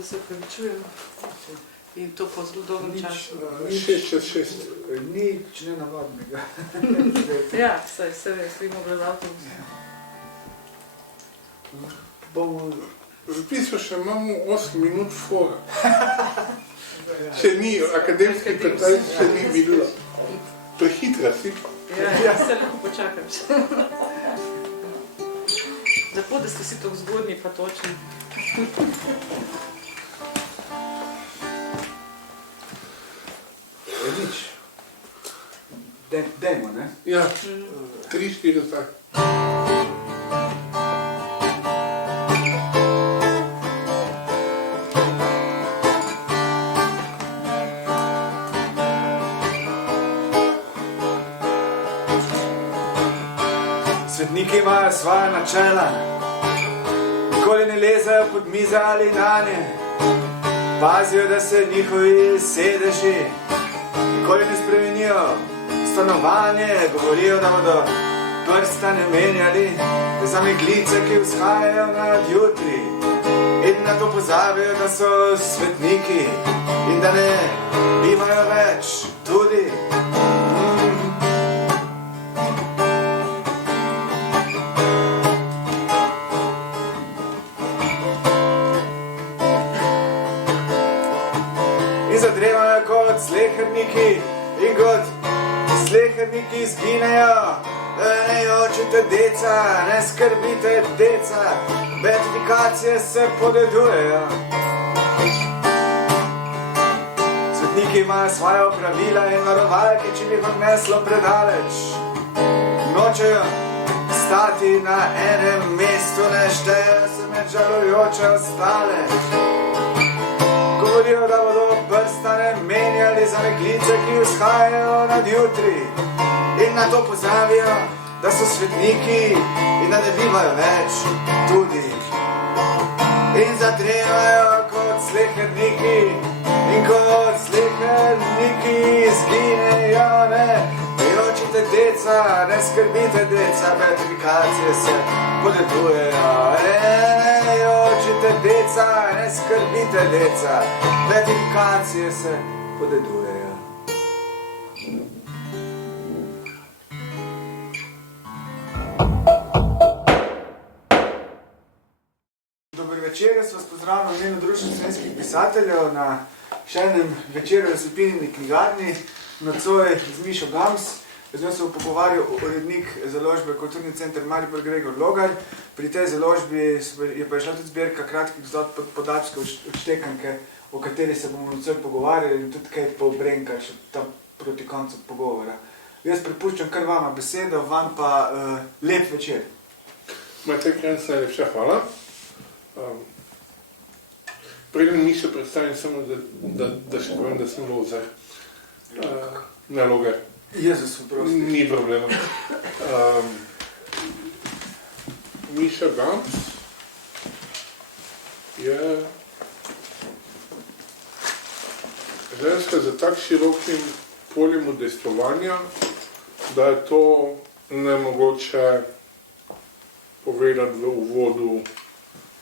da se upravičujem. In to po zelo dolgem času. 6/6. Nič nenavadnega. Ja, saj se ve, stojimo brez avtobusa. Zapisal še imamo 8 minut fora. Še ni, akademski 15 še ni videla. Prehitra si. Ja, se lahko počakaš. Lepo, da ste si tako zgodni pa točni. Nič. Dajmo, ne? Ja, 3-4 tak. Svetniki imajo svoja načela, nikoli ne lezajo pod mize ali nanje, pazijo, da se njihovi sedeži nikoli ne spremenijo stanovanje, govorijo, da bodo prstane menjali za meglice, ki vzhajajo nad jutri in na to pozabijo, da so svetniki in da ne bivajo več tudi. Zadrevajo kot sleherniki in kot sleherniki izginejo. Ne jočite deca, ne skrbite deca, beatifikacije se podedujejo. Svetniki imajo svoje opravila in varovalke, če bi jih odneslo predaleč. Nočejo stati na enem mestu, ne štejejo se med žalujoče ostale. Govorijo, da bodo prstane menjali za meglice, ki vzhajajo nad jutri in na to pozabijo, da so svetniki in da ne bivajo več tudi. In zadrevajo kot sleherniki in kot sleherniki izginejo, ne jočite deca, ne skrbite deca, beatifikacije se podedujejo. Ne jočite deca, ne skrbite deca, beatifikacije se podedujejo. Dober večer, jaz vas pozdravljam v imenu Društva slovenskih pisateljev na še enem večeru v Lepinini knjigarni, nocoj z Mišo Gams. Z njo se bo pogovarjal urednik založbe Kulturni center Maribor Gregor Logar. Pri tej založbi je pa šla tudi zbirka kratkih podačke odštekanke, o kateri se bomo nocoj pogovarjali in tudi kaj pobrenkali še tam proti koncu pogovora. Jaz prepuščam kar vama besedo, vam pa lep večer. Matej Krenc, najlepša hvala. Preden mi se predstavim samo, da še povem, da sem Lozar, ne Logar. Jezus, prosti. Ni problema. Miša Gams je ženska za tak širokim poljem udejstvovanja, da je to nemogoče povedati v uvodu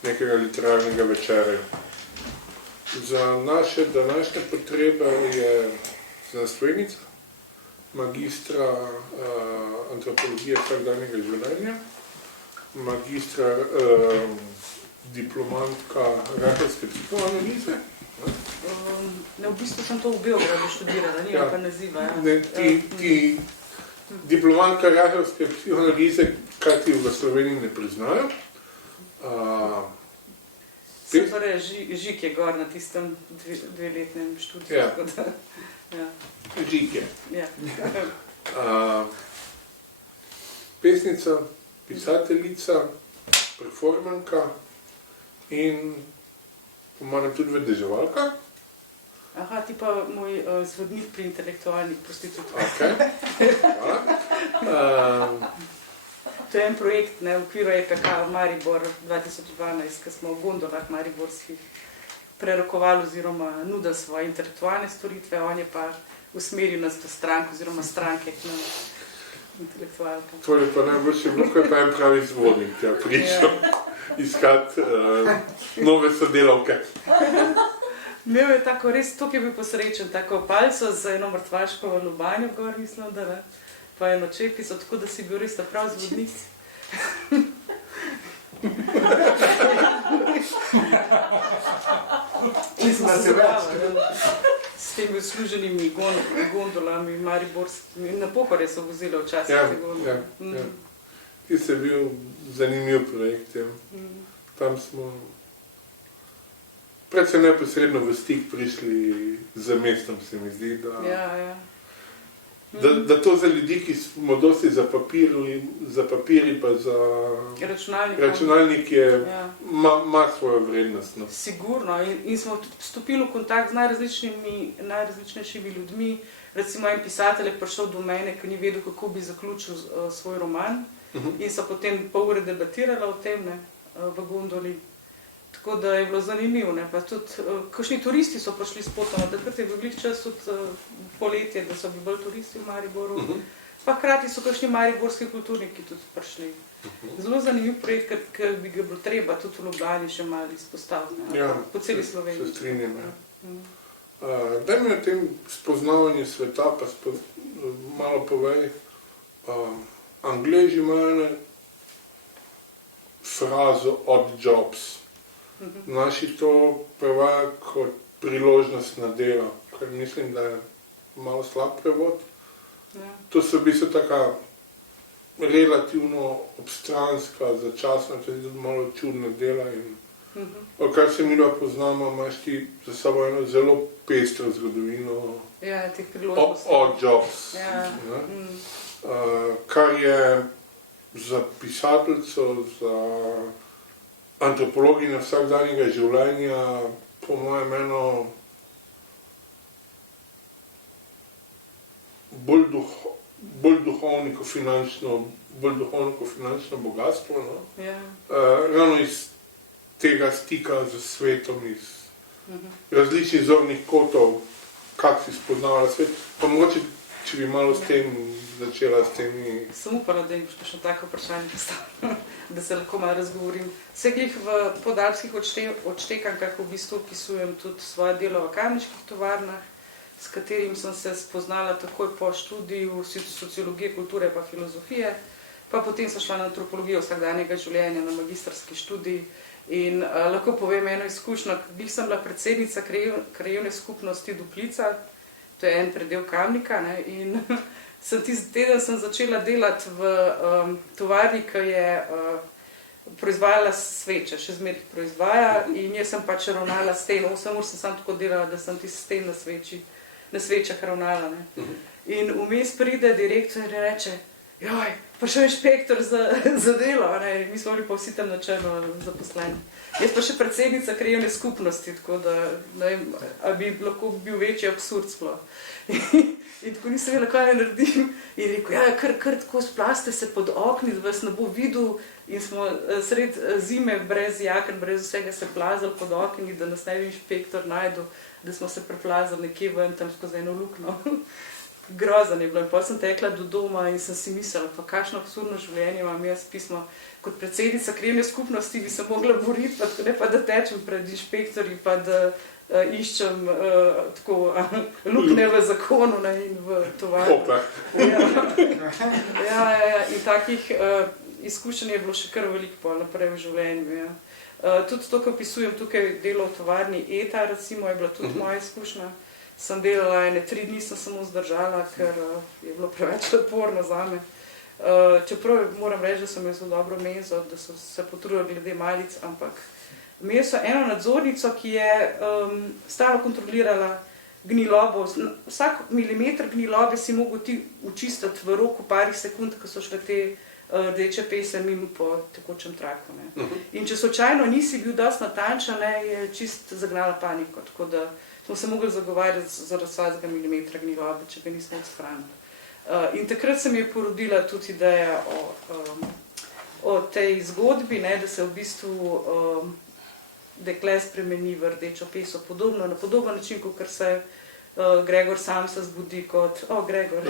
nekega literarnega večerja. Za naše današnje potrebe je znanstvenica, magistra antropologije vsakdanjega življenja, magistra diplomantka rahelske psihoanalize. Ne, v bistvu sem to v Beogradu študirala, nima pa naziva. Diplomantka rahelske psihoanalize, kar ti v Sloveniji ne priznajo. Se torej, Žik je gor na tistem dveletnem študiju. Ja. Žik je. Ja. Pesnica, pisateljica, performanka in po mojem tudi vedeževalka. Aha, ti pa moj zvodnik pri intelektualnih prostitutkah. Okay. Hvala. To je en projekt, v okviru EPK Maribor 2012, ko smo v gondolah mariborskih prerokovali oziroma nudili svoje intelektualne storitve, on je pa usmeril nas v stranko oziroma stranke na intelektualke. To je pa najboljši bilo, ko je pa en pravi zvodnik tja prišel. iskati nove sodelavke. Imel je tako res, to je bil posrečen, tako palco z eno mrtvaško lubanjo gor, mislim, da ne, pa eno čepico, tako da si bil res prav zvodnik. Mislim, da se več. S temi usluženimi gondolami, mariborskimi, na Pohorje so vozile včasih te gondole. Ja. Ti je bil zanimiv projekt. Ja. Tam smo predvsem neposredno v stik prišli z mestom, se mi zdi, da to za ljudi, ki smo dosti za papiri pa za računalnik je, ima svojo vrednost. No. Sigurno. In smo tudi stopili v kontakt z najrazličnejšimi ljudmi. Recimo en pisatelj je prišel do mene, ki ni vedel, kako bi zaključil svoj roman. In so potem pol ure debatirala o tem, ne, v gondoli. Tako da je bilo zanimivo. Ne. Pa tudi kakšni turisti so prišli s potom. Takrat je bil glih čas tudi poletje, da so bili bolj turisti v Mariboru. Pa hkrati so kakšni mariborski kulturniki tudi prišli. Zelo zanimiv projekt, ki bi ga bilo treba tudi v Ljubljani še malo izpostaviti. Po celi Sloveniji. Se strinjam. Daj mi o tem spoznavanju sveta, pa malo povej. Angleži imajo frazo odd jobs. Naši to prevajajo kot priložnostna dela, kar mislim, da je malo slab prevod. To so v bistvu taka relativno obstranska, začasna, tudi malo čudna dela. Kar se mi da poznamo, imaš ti za sabo eno zelo pestro zgodovino odd jobs. Kar je za pisateljco, za antropologinjo vsakdanjega življenja, po mojem, eno bolj duhovno kot finančno bogatstvo. No? Ravno iz tega stika z svetom, iz različnih zornih kotov, kak si spoznavala svet. Pa mogoče, če bi malo s tem začela s temi... Sem upala, da jim boš še tako vprašanje postavila, da se lahko malo razgovorim. Vse glih v podalpskih odštekankah v bistvu opisujem tudi svoje delo v kamniških tovarnah, s katerim sem se spoznala takoj po študiju sociologije, kulture pa filozofije, pa potem sem šla na antropologijo vsakdanjega življenja na magistrski študij in lahko povem eno izkušnjo. Glih sem bila predsednica krajevne skupnosti Duplica, to je en predel Kamnika, ne, in tisti teden sem začela delati v tovarni, ki je proizvajala sveče, še zmeraj proizvaja, in jaz sem pač ravnala s tem, 8 ur sem samo tako delala, da sem tisti sten na svečah ravnala. Ne. In vmes pride direktor in reče, joj, prišel inšpektor za delo, ne, mi smo bili pa vsi tam na črno zaposleni. Jaz pa še predsednica krajevne skupnosti, tako da ne vem, a bi lahko bil večji absurd sploh. In tako nisem vedela, kaj ne naredim. In rekel, kar tako splaste se pod okni, da vas ne bo videl. In smo sred zime, brez jaken, brez vsega se plazali pod okni, da nas ne bi inšpektor najdel, da smo se preplazali nekje ven tam skozi eno luknjo. Grozan je bilo. In potem sem tekla do doma in sem si mislila, pa kakšno absurdno življenje imam jaz pismo. Kot predsednica krajevne skupnosti bi se mogla boriti, ne pa da tečem pred inšpektorji, pa da iščem luknje v zakonu in v tovarni. In takih izkušenj je bilo še kar veliko naprej v življenju. Tudi to, ko opisujem tukaj delo v tovarni ETA, recimo, je bila tudi moja izkušnja. Sem delala 3 dni, sem samo zdržala, ker je bilo preveč naporno zame. Čeprav moram reči, da sem jo zelo dobro mezo, da so se potrudili glede malic, ampak imeli so eno nadzornico, ki je stalno kontrolirala gnilobo. Vsak milimeter gnilobe si mogel ti očistiti v roku parih sekund, ko so šle te rdeče pese mimo po tekočem traku. Ne. In če slučajno nisi bil dosti natančen, je čist zagnala paniko, tako da smo se mogli zagovarjati zaradi vsakega milimetra gnilobe, če ga nismo odstranili. In takrat se mi je porodila tudi ideja o tej zgodbi, ne, da se v bistvu dekle spremeni v rdečo peso, na podoben način, kot se Gregor sam se zbudi kot, Gregor,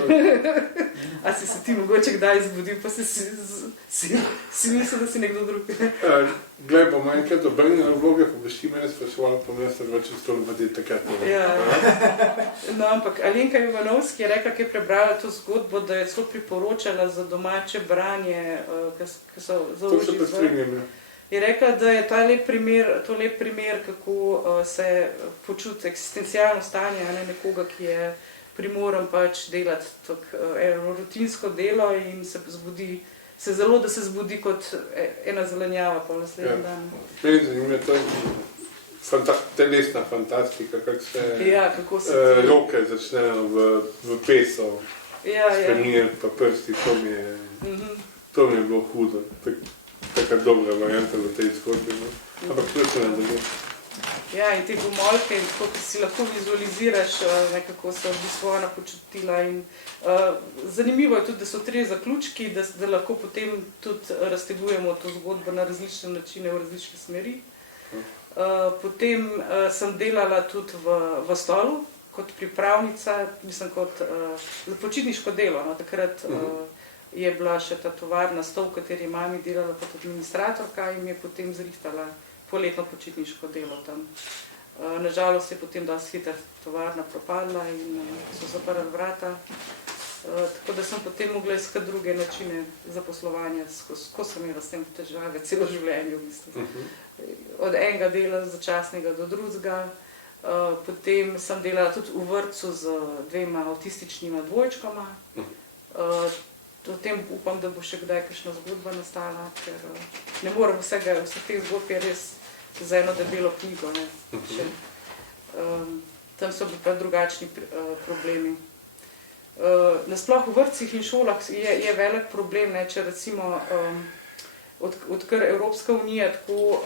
a si se ti mogoče kdaj zbudil, pa si mislil, da si nekdo drug. Glej, bom enkrat obrnila vloge, pa boš ti mene spraševala, pa mene se več iz tole vadi takrat. No, ampak Alenka Ivanovski je rekla, ki je prebrala to zgodbo, da je celo priporočala za domače branje, ki so zauži. To se pa strinjam, ja. Je rekla, da je to lep primer, kako se počuti eksistencialno stanje nekoga, ki je primoran pač delati eno rutinsko delo in se zbudi kot ena zelenjava po naslednji dan. Meni zanimivo, to je telesna fantastika, kako se roke začnejo v peso spreminjati, pa prsti, to mi je bilo hudo. Taka dobra varianta v tej zgodbi, ampak to se ne dobi. Ja, in te gomolke, tako, ki si lahko vizualiziraš, kako so v bistvu ona počutila. Zanimivo je tudi, da so 3 zaključki, da lahko potem tudi raztegujemo to zgodbo na različne načine, v različne smeri. Potem sem delala tudi v Stolu kot pripravnica, mislim kot počitniško delo. Takrat je bila še ta tovarna Stol, v kateri je mami delala kot administratorka in je potem zrihtala poletno počitniško delo tam. Nažalost je potem dosti hitro tovarna propadla in so zaprli vrata. Tako da sem potem mogla iskati druge načine zaposlovanja, ko sem imela s tem težave celo življenje v bistvu. Od enega dela začasnega do drugega. Potem sem delala tudi v vrtcu z 2 avtističnima dvojčkoma. O tem upam, da bo še kdaj kakšna zgodba nastala, ker ne morem vseh teh zgodb je res za eno debelo knjigo. Tam so bili pa drugačni problemi. Nasploh v vrtcih in šolah je velik problem, če recimo odkar Evropska unija tako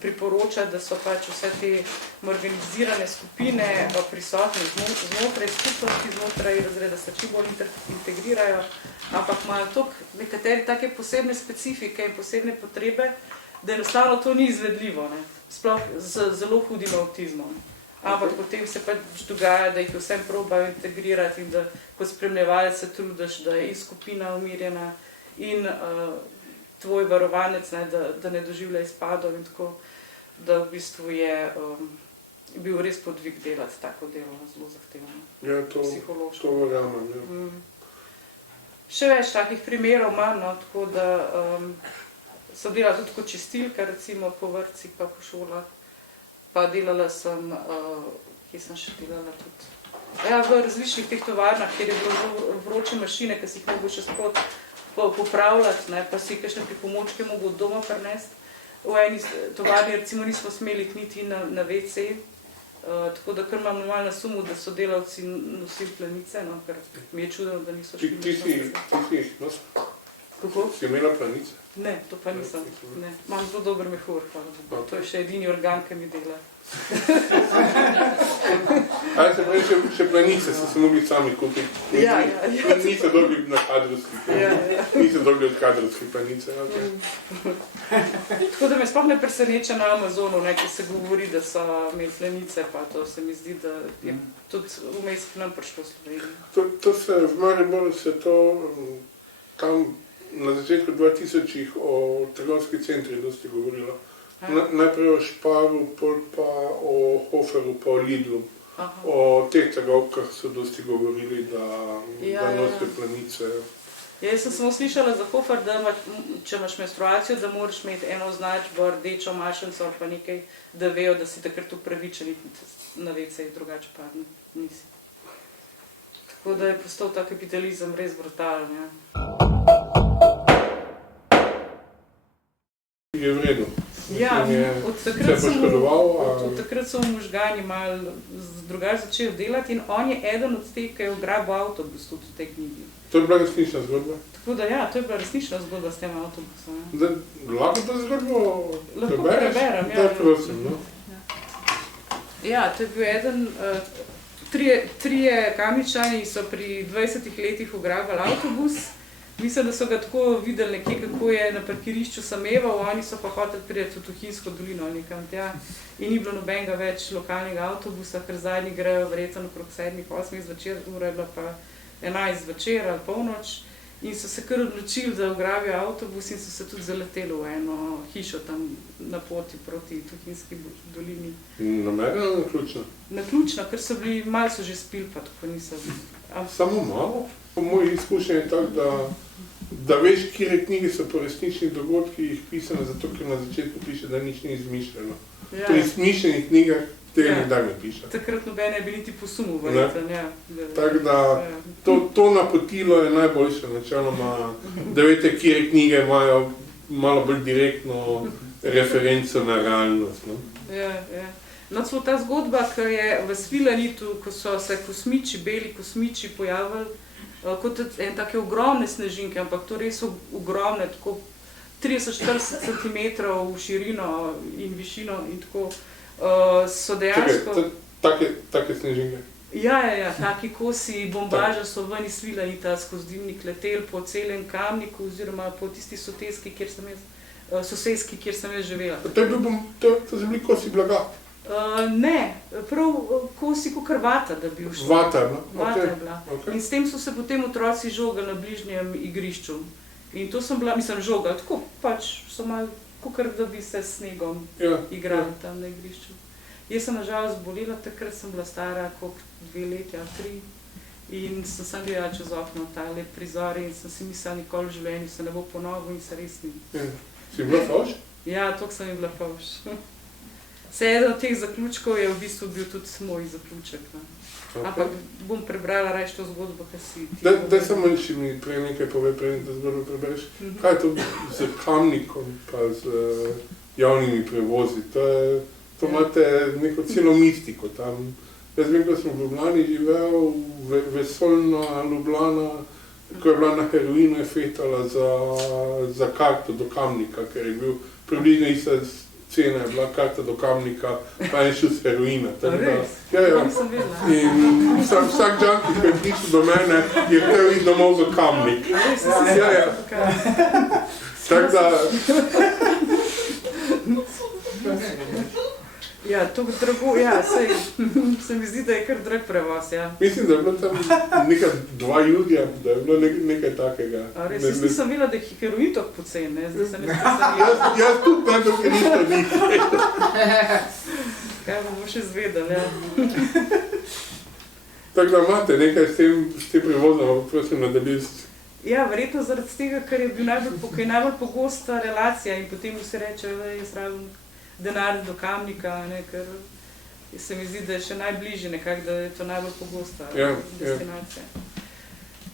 priporoča, da so pač vse te organizirane skupine prisotne znotraj skupnosti, znotraj razreda se čim bolj integrirajo, ampak imajo nekatere take posebne specifike in posebne potrebe, da enostavno to ni izvedljivo, sploh z zelo hudim avtizmom. Ampak potem se pač dogaja, da jih vsem probajo integrirati in da kot spremljevalec se trudiš, da je in skupina umirjena in tvoj varovanec, da ne doživlja izpadov in tako, da v bistvu je bil res podvig delati tako delo, zelo zahtevno. Ja, to verjamem, ja. Še več takih primerov imam, tako da sem delala tudi kot čistilka, recimo po vrtcih pa po šolah, pa delala sem, kje sem še delala tudi, v različnih teh tovarnah, kjer je bilo vroče mašine, ki si jih mogo še sprot popravljati, pa si kakšne pripomočke mogo od doma prinesti. V eni tovarni recimo nismo smeli niti na WC, tako da kar imam normalno sumu, da so delavci nosili plenice, ker mi je čudno, da niso šli. Ti si jih nosil? Kako? Si imela plenice? Ne, to pa nisem. Imam zelo dober mehur, hvala Bogu. To je še edini organ, ki mi dela. Se pravi, še plenice so se mogli sami kupiti. Niso dobili na kadrovski. Niso dobili od kadrovskih plenice. Tako da me sploh ne preseneča na Amazonu, ki se govori, da so imeli plenice, pa to se mi zdi, da je tudi vmes k nam prišlo v Sloveniji. To se v Mariboru se to tam na začetku 2000-ih o trgovskih centrih dosti govorilo. Najprej o Sparu, pol pa o Hoferu, pa o Lidlu. O teh trgovkah so dosti govorili, da nosijo plenice. Jaz sem samo slišala za Hofer, da če imaš menstruacijo, da moraš imeti eno označbo, rdečo mašnico ali pa nekaj, da vejo, da si takrat upravičen na WC, drugače pa nisi. Tako da je postal ta kapitalizem res brutalen. Je v redu. Ja, od takrat so možgani malo drugače začeli delati in on je eden od teh, ki je ugrabil avtobus tudi v tej knjigi. To je bila resnična zgodba? Tako da ja, to je bila resnična zgodba s tem avtobusom. Lahko to zgodbo lahko preberem, ja. Da, prosim, no. Ja, to je bil eden, trije Kamničani so pri 20 letih ugrabili avtobus, Mislim, da so ga tako videli nekje, kako je na parkirišču sameval, oni so pa hoteli priti v Tuhinjsko dolino nekam tja in ni bilo nobenega več lokalnega avtobusa, ker zadnji grejo verjetno okrog 7-8 zvečer, ura je bila pa 11 zvečer ali polnoč in so se kar odločili, da ugrabijo avtobus in so se tudi zaleteli v eno hišo tam na poti proti Tuhinjski dolini. Namerno ali naključno? Naključno, ker so bili, malo so že spili, pa tako niso. Samo malo? Po mojih izkušnjah je tako, da veš, kire knjige so po resničnih dogodkih pisane, zato ker na začetku piše, da nič ni izmišljeno. Ja. Pri izmišljenih knjigah tega nikdar ne piše. Takrat nobene bi niti posumil, verjetno. Ja. Tako da to napotilo je najboljše načeloma, da veste, kire knjige imajo malo bolj direktno referenco na realnost. No? Ja. No, celo ta zgodba, ki je v Svilanitu, ko so se kosmiči, beli kosmiči pojavili, kot en take ogromne snežinke, ampak to res ogromne, tako 30-40 cm v širino in višino in tako so dejansko... Take snežinke? Ja, taki kosi bombaža so ven iz Svilanita skozi dimnik letel po celem Kamniku oziroma po tisti soseski, kjer sem jaz živela. To so bili kosi blaga? Ne, prav kosi kakor vata, da bi všli. Vata je bila? Vata je bila. In s tem so se potem otroci žogali na bližnjem igrišču. In to sem bila, žogali, tako pač so malo, kakor da bi se s snegom igrali tam na igrišču. Jaz sem nažalost bolela, takrat sem bila stara koliko 2 leti ali 3 in sem gledala čez okno ta lep prizor in sem si mislila, nikoli v življenju se ne bo ponovil in se res ni. Si bila fauš? Ja, toliko sem bila fauš. Vse eden od teh zaključkov je v bistvu bil tudi moj zaključek. Ampak bom prebrala rajš to zgodbo, kaj si ti. Daj samo še mi prej nekaj pove, prej da zgodbo prebereš. Kaj je to z Kamnikom pa z javnimi prevozi? To imate neko celo mistiko tam. Jaz vem, ko sem v Ljubljani živel, vesoljna Ljubljana, ko je bila na heroinu, je fetala za karto do Kamnika, ker je bil približno ista cena je bila karta do Kamnika, pa je šel s heroina. Res? Ja. Nisem vedela. In vsak džanki, ki je prišel do mene, je htel iti domov za Kamnik. Res? Ja. Tako da... Ja, to drago, ja, se mi zdi, da je kar drag prevoz, ja. Mislim, da je bilo tam nekaj 2 jurja, da je bilo nekaj takega. A res, jaz nisem videla, da je heroin tako pocen, ne? Zdaj se ne spredstavljala. Jaz tudi ne, dokaj nisto ni. Kaj bomo še zvedali, ja. Tako da imate nekaj s tem prevozom, prosim, nadaljujte. Ja, verjetno zaradi tega, ker je najbolj pogosta relacija in potem vsi rečejo, da jaz rabim denar do Kamnika, ker se mi zdi, da je še najbližje nekako, da je to najbolj pogosta destinacija.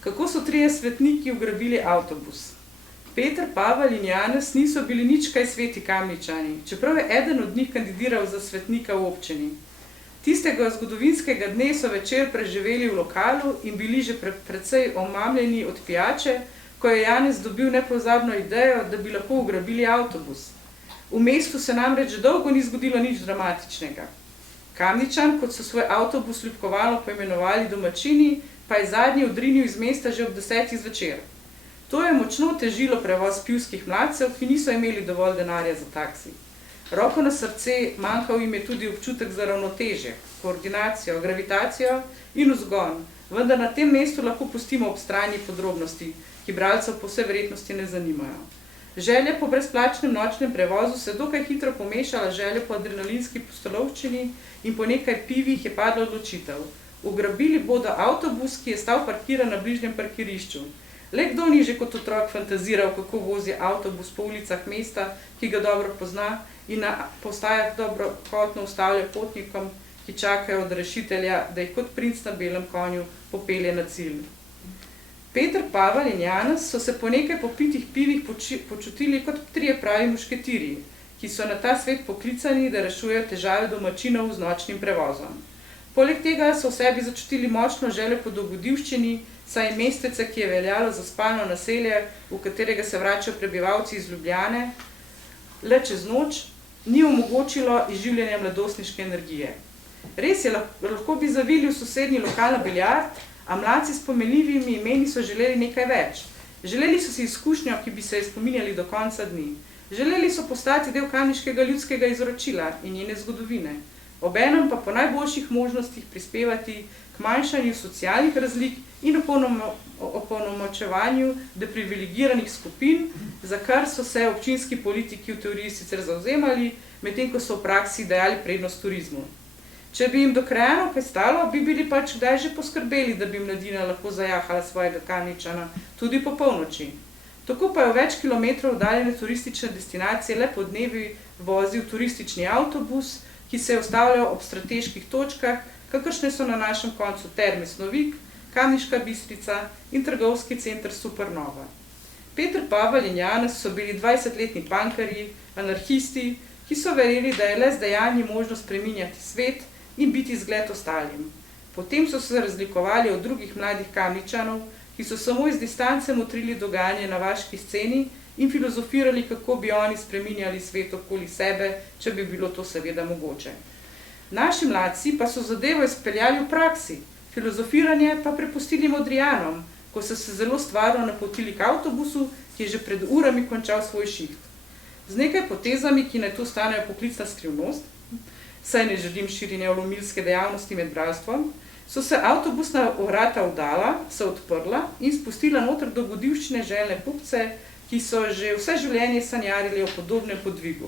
Kako so 3 svetniki ugrabili avtobus? Peter, Pavel in Janez niso bili nič kaj sveti Kamničani, čeprav je eden od njih kandidiral za svetnika v občini. Tistega zgodovinskega dne so večer preživeli v lokalu in bili že precej omamljeni od pijače, ko je Janez dobil nepozabno idejo, da bi lahko ugrabili avtobus. V mestu se namreč dolgo ni zgodilo nič dramatičnega. Kamničan, kot so svoj avtobus ljubkovalno poimenovali domačini, pa je zadnji odrinil iz mesta že ob 10 zvečer. To je močno težilo prevoz pivskih mladcev, ki niso imeli dovolj denarja za taksi. Roko na srce, manjkal jim je tudi občutek za ravnotežje, koordinacijo, gravitacijo in vzgon, vendar na tem mestu lahko pustimo ob strani podrobnosti, ki bralcev po vsej verjetnosti ne zanimajo. Želja po brezplačnem nočnem prevozu se dokaj hitro pomešala želja po adrenalinski pustolovščini in po nekaj pivih je padla odločitev. Ugrabili bodo avtobus, ki je stal parkiran na bližnjem parkirišču. Le kdo ni že kot otrok fantaziral, kako vozi avtobus po ulicah mesta, ki ga dobro pozna in na postajah dobrohotno ustavlja potnikom, ki čakajo od rešitelja, da jih kot princ na belem konju popelje na cilj. Peter, Pavel in Janez so se po nekaj popitih pivih počutili kot 3 pravi mušketirji, ki so na ta svet poklicani, da rešujejo težave domačinov z nočnim prevozom. Poleg tega so v sebi začutili močno željo po dogodivščini, saj je mestece, ki je veljalo za spalno naselje, v katerega se vračajo prebivalci iz Ljubljane, le čez noč, ni omogočilo izživljanja mladostniške energije. Res je, lahko bi zavili v sosednji lokal na biljard, a mladci s pomenljivimi imeni so želeli nekaj več. Želeli so si izkušnjo, ki bi se je spominjali do konca dni. Želeli so postati del kamniškega ljudskega izročila in njene zgodovine, obenem pa po najboljših možnostih prispevati k manjšanju socialnih razlik in opolnomočevanju deprivilegiranih skupin, za kar so se občinski politiki v teoriji sicer zavzemali, medtem ko so v praksi dajali prednost turizmu. Če bi jim do krajano prestalo, bi bili pač kdaj že poskrbeli, da bi mladina lahko zajahala svojega Kamničana tudi po polnoči. Tako pa je v več kilometrov oddaljene turistične destinacije le po dnevi vozil turistični avtobus, ki se je ustavljal ob strateških točkah, kakršne so na našem koncu Terme Snovik, Kamniška Bistrica in trgovski center Supernova. Peter Pavel in Janez so bili 20-letni pankarji, anarhisti, ki so verjeli, da je le z dejanji možno spreminjati svet in biti zgled ostalim. Potem so se razlikovali od drugih mladih Kamničanov, ki so samo iz distance motrili dogajanje na vaški sceni in filozofirali, kako bi oni spreminjali svet okoli sebe, če bi bilo to seveda mogoče. Naši mladci pa so zadevo izpeljali v praksi, filozofiranje pa prepustili Modrijanom, ko so se zelo stvarno napotili k avtobusu, ki je že pred urami končal svoj šiht. Z nekaj potezami, ki naj tu stanejo poklicna skrivnost, saj ne želim širjenja vlomilske dejavnosti med bralstvom, so se avtobusna vrata vdala, se odprla in spustila noter dogodivščine željne pupce, ki so že vse življenje sanjarili o podobnem podvigu.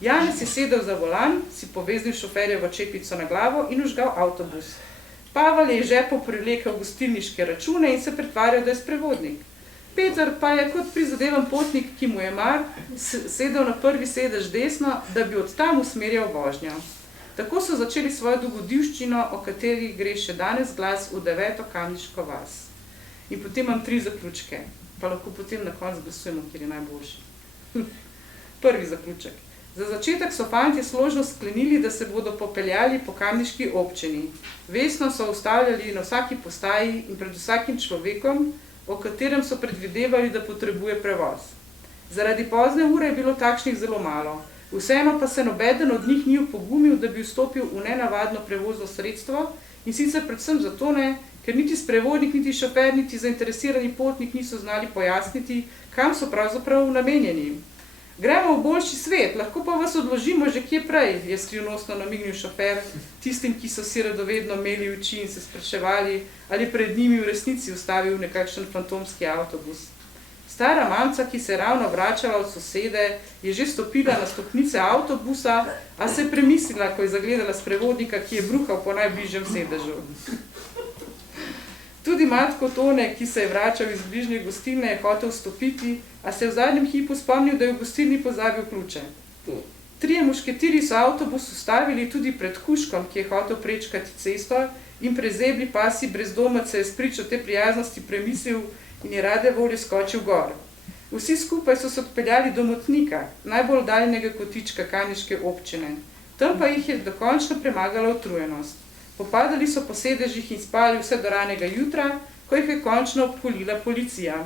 Janez je sedel za volan, si poveznil šoferjevo čepico na glavo in užgal avtobus. Pavel je žepo privlekel gostilniške račune in se pretvarjal, da je sprevodnik. Peter pa je kot prizadeven potnik, ki mu je mar, sedel na prvi sedež desno, da bi od tam usmerjal vožnjo. Tako so začeli svojo dogodivščino, o kateri gre še danes glas v 9. Kamniško vas. In potem imam 3 zaključke, pa lahko potem na koncu glasujemo, kjer je najboljši. Prvi zaključek. Za začetek so fantje složno sklenili, da se bodo popeljali po kamniški občini. Vestno so ustavljali na vsaki postaji in pred vsakim človekom, o katerem so predvidevali, da potrebuje prevoz. Zaradi pozne ure je bilo takšnih zelo malo. Vseeno pa se nobeden od njih ni opogumil, da bi vstopil v nenavadno prevozno sredstvo in sicer predvsem zato ne, ker niti sprevodnik, niti šofer, niti zainteresirani potnik niso znali pojasniti, kam so pravzaprav namenjeni. Gremo v boljši svet, lahko pa vas odložimo že kje prej, je skrivnostno namignil šofer tistim, ki so si radovedno meli oči in se spraševali, ali pred njimi v resnici ustavil nekakšen fantomski avtobus. Stara mamca, ki se je ravno vračala od sosede, je že stopila na stopnice avtobusa, a se je premislila, ko je zagledala sprevodnika, ki je bruhal po najbližjem sedežu. Tudi matko Tone, ki se je vračal iz bližnje gostilne, je hotel vstopiti, a se je v zadnjem hipu spomnil, da je v gostilni pozabil ključe. 3 mušketiri so avtobus ustavili tudi pred kužkom, ki je hotel prečkati cesto in prezebli pasji brezdomec se je spričo te prijaznosti premislil in je rade volje skočil gor. Vsi skupaj so se odpeljali do Motnika, najbolj daljnega kotička kamniške občine. Tam pa jih je dokončno premagala utrujenost. Popadali so po sedežih in spali vse do ranega jutra, ko jih je končno obkolila policija.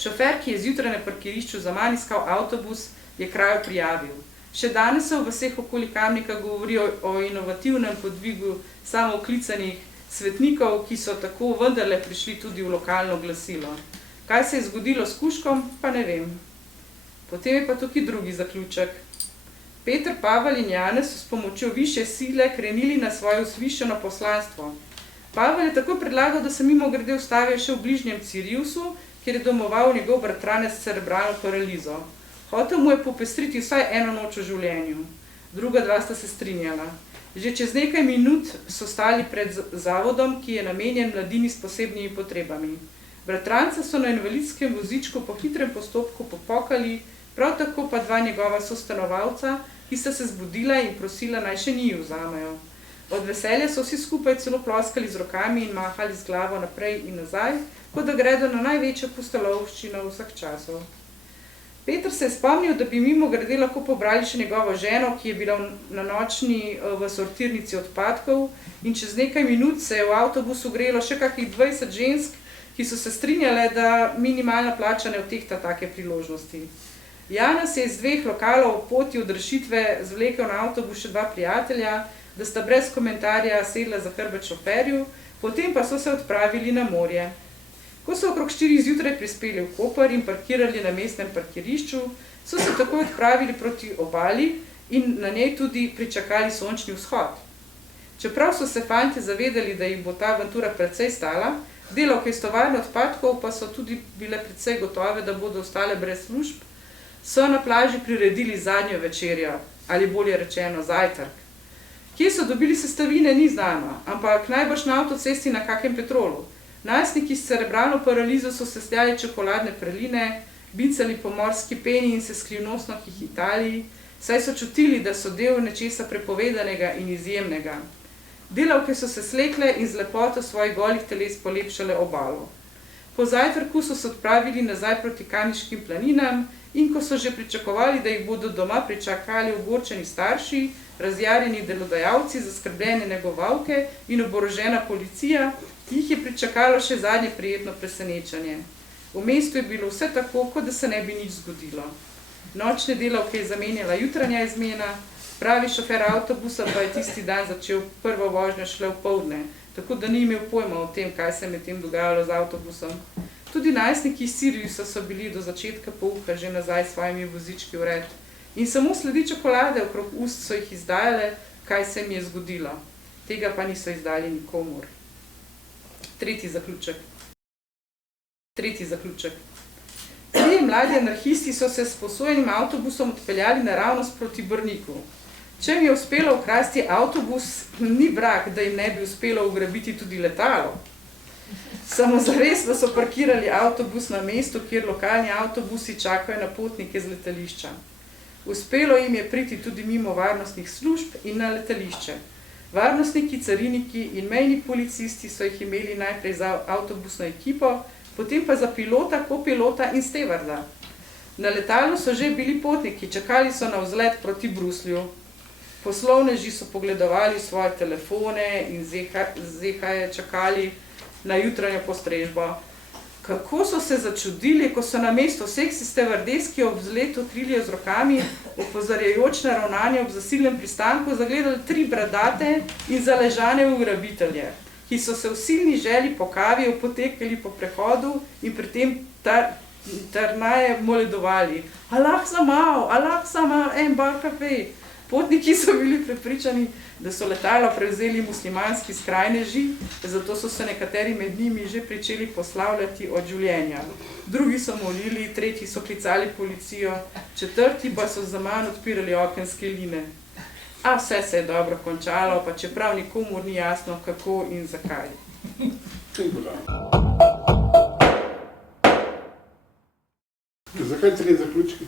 Šofer, ki je zjutraj na parkirišču zaman iskal avtobus, je kraju prijavil. Še danes se v vaseh okoli Kamnika govori o inovativnem podvigu samooklicanih svetnikov, ki so tako vendarle prišli tudi v lokalno glasilo. Kaj se je zgodilo s kužkom, pa ne vem. Potem je pa tukaj drugi zaključek. Peter Pavel in Janez so s pomočjo višje sile krenili na svoje vzvišeno poslanstvo. Pavel je tako predlagal, da se mimogrede ustavijo še v bližnjem Ciriusu, kjer je domoval njegov bratranec s cerebralno paralizo. Hotel mu je popestriti vsaj eno noč v življenju. Druga 2 sta se strinjala. Že čez nekaj minut so stali pred zavodom, ki je namenjen mladini s posebnimi potrebami. Bratranca so na invalidskem vozičku po hitrem postopku popokali, prav tako pa 2 njegova sostanovalca, ki sta se zbudila in prosila, naj še njiju vzamejo. Od veselja so vsi skupaj celo ploskali z rokami in mahali z glavo naprej in nazaj, kot da gredo na največjo pustolovščino vseh časov. Peter se je spomnil, da bi mimogrede lahko pobrali še njegovo ženo, ki je bila na nočni v sortirnici odpadkov, in čez nekaj minut se je v avtobusu grelo še kakih 20 žensk, ki so se strinjale, da minimalna plača ne odtehta take priložnosti. Janez je iz 2 lokalov v poti od rešitve zvlekel na avtobus še 2 prijatelja, da sta brez komentarja sedla za hrbet šoferju, potem pa so se odpravili na morje. Ko so okrog 4 zjutraj prispeli v Koper in parkirali na mestnem parkirišču, so se takoj odpravili proti obali in na njej tudi pričakali sončni vzhod. Čeprav so se fantje zavedali, da jih bo ta avantura precej stala, delavke iz tovarne odpadkov pa so tudi bile precej gotove, da bodo ostale brez služb, so na plaži priredili zadnjo večerjo, ali bolje rečeno zajtrk. Kje so dobili sestavine, ni znano, ampak najbrž na avtocesti na kakem Petrolu. Najstniki s cerebralno paralizo so sesljali čokoladne praline, bicali po morski peni in se skrivnostno hihitali, saj so čutili, da so del nečesa prepovedanega in izjemnega. Delavke so se slekle in z lepoto svojih golih teles polepšale obalo. Po zajtrku so se odpravili nazaj proti Kaniškim planinam in ko so že pričakovali, da jih bodo doma pričakali ogorčeni starši, razjarjeni delodajalci, zaskrbljene negovalke in oborožena policija, jih je pričakalo še zadnje prijetno presenečenje. V mestu je bilo vse tako, kot da se ne bi nič zgodilo. Nočne delavke je zamenjala jutranja izmena, pravi šofer avtobusa pa je tisti dan začel prvo vožnjo šele v poldne, tako da ni imel pojma o tem, kaj se je med tem dogajalo z avtobusom. Tudi najstniki iz Siriusa so bili do začetka pouka že nazaj s svojimi vozički v red. In samo sledi čokolade okrog ust so jih izdajale, kaj se jim je zgodilo. Tega pa niso izdali nikomur. Tretji zaključek. Trije mladi anarhisti so se s posojenim avtobusom odpeljali naravnost proti Brniku. Če jim je uspelo ukrasti avtobus, ni vrag, da jim ne bi uspelo ugrabiti tudi letalo. Samo zares, da so parkirali avtobus na mestu, kjer lokalni avtobusi čakajo na potnike z letališča. Uspelo jim je priti tudi mimo varnostnih služb in na letališče. Varnostniki, cariniki in mejni policisti so jih imeli najprej za avtobusno ekipo, potem pa za pilota, kopilota in stevarda. Na letalu so že bili potniki, čakali so na vzlet proti Bruslju. Poslovneži so pogledovali svoje telefone in zehaje čakali na jutranjo postrežbo. Kako so se začudili, ko so na mesto vseh stevardeski ob vzletu krilijo z rokami, opozarjajoč na ravnanje ob zasilnem pristanku, zagledali 3 bradate in zaležane ugrabitelje, ki so se v silni želji po kavi opotekali po prehodu in pri tem tarnaje moledovali. Allah sama, en bar kafe. Potniki so bili prepričani, da so letalo prevzeli muslimanski skrajneži, zato so se nekateri med njimi že pričeli poslavljati od življenja. Drugi so molili, tretji so klicali policijo, četrti pa so zaman odpirali okenske line. A vse se je dobro končalo, pa čeprav nikomur ni jasno, kako in zakaj. Zakaj 3 zaključki?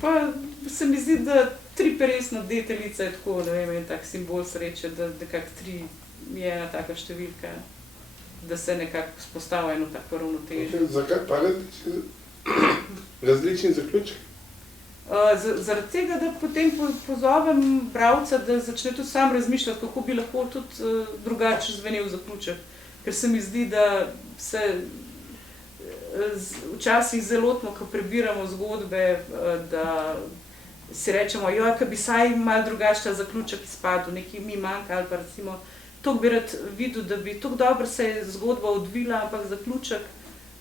Pa se mi zdi, da 3 peresna deteljica je tako, ne vem, en tak simbol sreče, da nekako 3 je ena taka številka, da se nekako spostavlja eno tako ravnotežje. Zakaj pa različni zaključki? Zaradi tega, da potem pozovem bralca, da začne tudi sam razmišljati, kako bi lahko tudi drugače zvenel zaključek. Ker se mi zdi, da se včasih zelotno, ko prebiramo zgodbe, da si rečemo, joj, ko bi saj malo drugačen zaključek izpadel, nekaj mi manjka, ali pa recimo, toliko bi rad videl, da bi toliko dobro se je zgodba odvila, ampak zaključek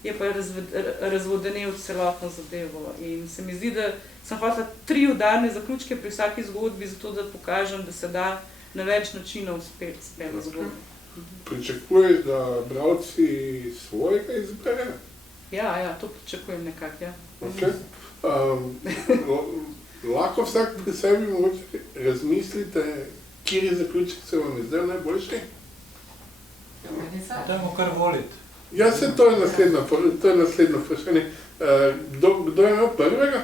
je pa razvodenel celotno zadevo. In se mi zdi, da sem hotela 3 udarne zaključke pri vsaki zgodbi, zato da pokažem, da se da na več načinov spela zgodba. Pričakuješ, da bralci svojega izberejo? Ja, to pričakujem nekako, ja. Okay. Lahko vsak pri sebi mogoče razmislite, kateri zaključek se vam je zdaj najboljši? Dajmo kar voliti. Ja, to je naslednjo vprašanje. Kdo je imel prvega?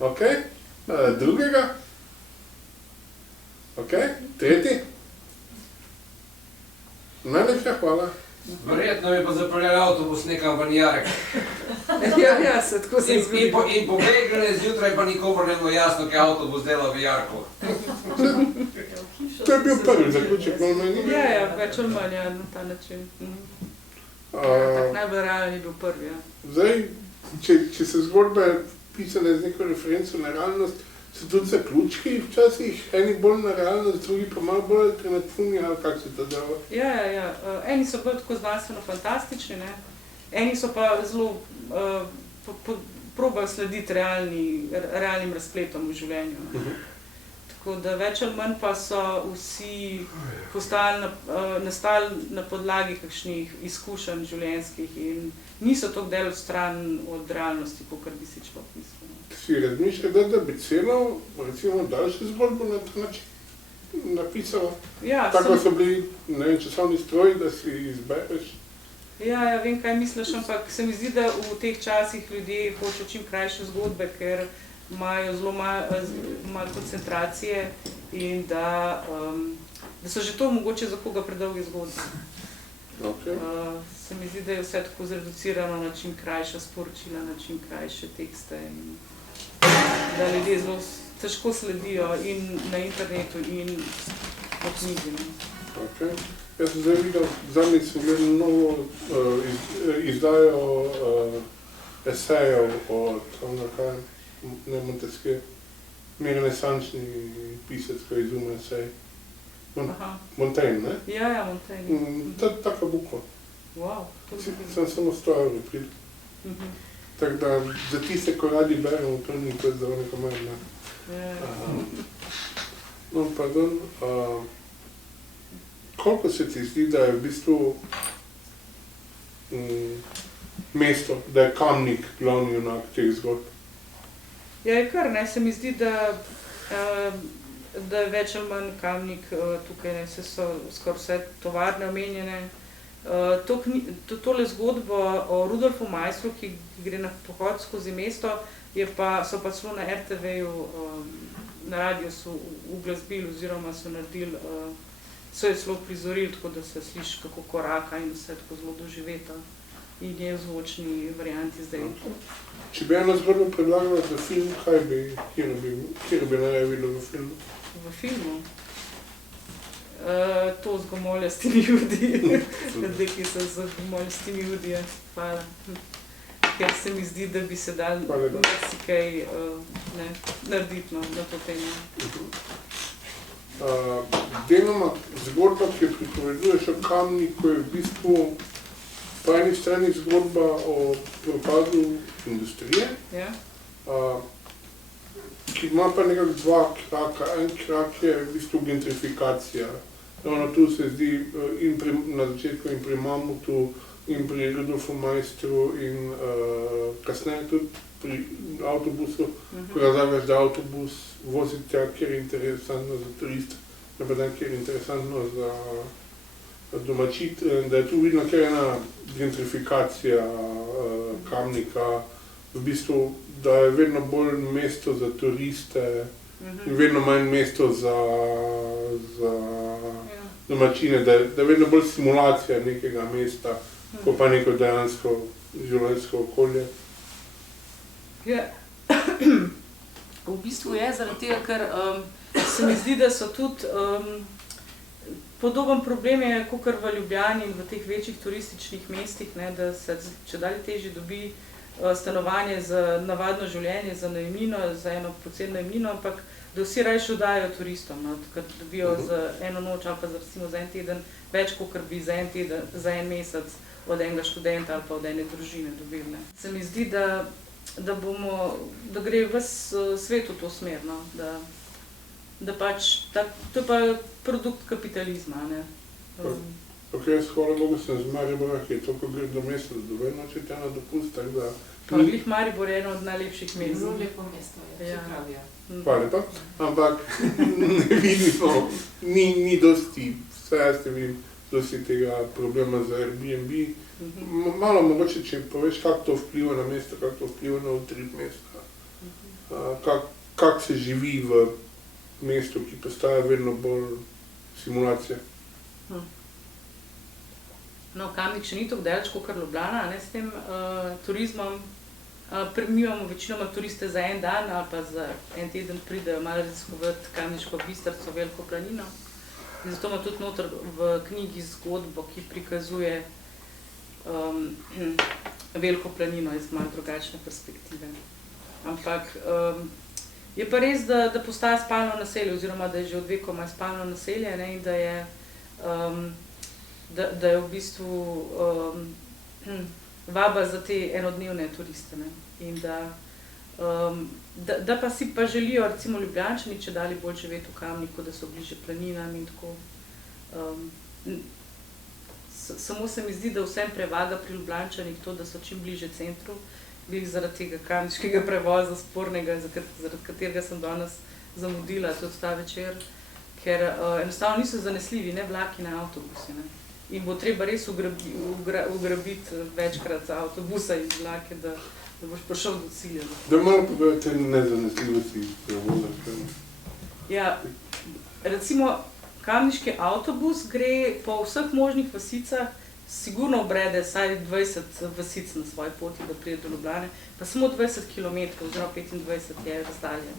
Ok. Drugega? Ok. Tretji? Najlepša hvala. Verjetno bi pa zapeljali avtobus nekam v Njarek. Ja, se tako se zgodi. In pobegnili zjutraj pa nikomor ne bilo jasno, kaj avtobus dela v Jarku. To je bil prvi zaključek, no meni. Ja, več ali manj, na ta način. Tak najbolj realen je bil prvi, ja. Zdaj, če se zgodbe pisane z neko referenco na realnost, So tudi zaključki včasih, eni bolj na realnost, drugi pa malo bolj alternativni, ali kako se to dela? Ja. Eni so bolj tako znanstveno fantastični, ne? Eni so pa zelo probali slediti realnim razpletom v življenju. Ne? Tako da več ali manj pa so vsi nastali na podlagi kakšnih izkušenj življenjskih in niso tako daleč stran od realnosti, kakor bi si človek mislil. Si razmišljal, da bi celo, recimo, daljšo zgodbo na ta način napisala? Ja, tako so bili, ne vem, časovni stroji, da si izbereš? Ja, vem, kaj misliš, ampak se mi zdi, da v teh časih ljudje hočejo čim krajše zgodbe, ker imajo zelo malo koncentracije in da so že to mogoče za koga predolge zgodbe. Okay. Se mi zdi, da je vse tako zreducirano na čim krajša sporočila, na čim krajše tekste in da ljudje zelo težko sledijo in na internetu in v knjigi. Okay. Jaz sem zdaj videl, zadnjič sem gledal novo izdajo esejev od Montesquieu, renesančni pisec, ko je izumil esej. Montaigne, ne? Ja, Montaigne. Taka bukva. Wow, sem samo 100 € pridel. Tako da za tiste, ko radi beremo, to ni to zelo nekomerno. No, pardon. Koliko se ti zdi, da je v bistvu mesto, da je Kamnik glavni junak teh zgodb? Ja, je kar, ne, se mi zdi, da je več ali manj Kamnik, tukaj ne, so skoraj vse tovarne omenjene. Tole zgodbo o Rudolfu Maislu, ki gre na pohod skozi mesto, so pa celo na RTV-ju, na radiju so uglasbili oziroma so naredili, so je celo prizorili, tako da se sliši kako koraka in vse tako zelo doživeta in je v zvočni varianti zdaj. Če bi eno zgodbo predlagala za film, kjer bi najavilo v filmu? V filmu? To z gomoljastimi ljudmi. Dekaj so z gomoljastimi ljudmi, hvala. Ker se mi zdi, da bi se dal marsikaj narediti na to temo. Deloma zgodba, ki jo pripoveduješ o Kamniku, je v bistvu po eni strani zgodba o propadu industrije, ki ima pa nekako dva kraka. En krak je v bistvu gentrifikacija. Tu se zdi na začetku in pri Mamutu in pri Rudolfu Maistru in kasneje tudi pri avtobusu, ko razlagaš, da avtobus vozi tja, kjer je interesantno za turiste, ne pa tam, kjer je interesantno za domačite, da je tu vidno kar ena gentrifikacija Kamnika, v bistvu, da je vedno bolj mesto za turiste in vedno manj mesto za domačine, da je vedno bolj simulacija nekega mesta, kot pa neko dejansko življenjsko okolje. Ja, v bistvu je zaradi tega, ker se mi zdi, da so tudi podoben problem je, kakor v Ljubljani in v teh večjih turističnih mestih, da se čedalje težje dobi stanovanje za navadno življenje, za najemnino, za eno poceni najemnino, ampak da vsi rajši oddajajo turistom, ker dobijo za eno noč ali pa recimo za en teden več, kakor bi za en mesec od enega študenta ali pa od ene družine dobili. Se mi zdi, da gre ves svet v to smer, da pač, to je pa produkt kapitalizma. Ok, jaz hvala Bogu sem z Maribora, ki je to, ko gre do mesta, da vedno če te na dopust, tako da... Glih Maribor je eno od najlepših mest. Zelo lepo mesto je, se pravi. Hvala lepa, ampak ne vidimo, ni dosti, vse jaz te vidim, dosti tega problema z Airbnb. Malo mogoče, če poveš, kako to vpliva na mesto, kako to vpliva na utrip mesta, kako se živi v mestu, ki postaja vedno bolj simulacija. No, Kamnik še ni tako daleč, kakor Ljubljana, s tem turizmom. Mi imamo večinoma turiste za en dan ali pa za en teden pridejo malo raziskovati Kamniško Bistrico, Veliko planino. In zato ima tudi noter v knjigi zgodbo, ki prikazuje Veliko planino iz malo drugačne perspektive. Ampak Je pa res, da postaja spalno naselje, oziroma da je že od vekoma spalno naselje, ne, in da je v bistvu vaba za te enodnevne turiste. Ne. In da pa si pa želijo, recimo Ljubljančani, če dali bolj živeti v Kamniku, da so bliže planinam in tako. Samo se mi zdi, da vsem prevaga pri Ljubljančanih to, da so čim bliže centru, zaradi tega kamniškega prevoza spornega, zaradi katerega sem danes zamudila tudi ta večer, ker enostavno niso zanesljivi, ne vlaki, ne avtobusi. Ne. In bo treba res ugrabiti večkrat avtobusa iz vlake, da boš prišel do cilja. Da malo povedate nezanesljivosti prevoza. Ja, recimo kamniški avtobus gre po vseh možnih vasicah, sigurno obrede vsaj 20 vasic na svoji poti, da pride do Ljubljane, pa samo 20 km, oziroma 25 je razdalje.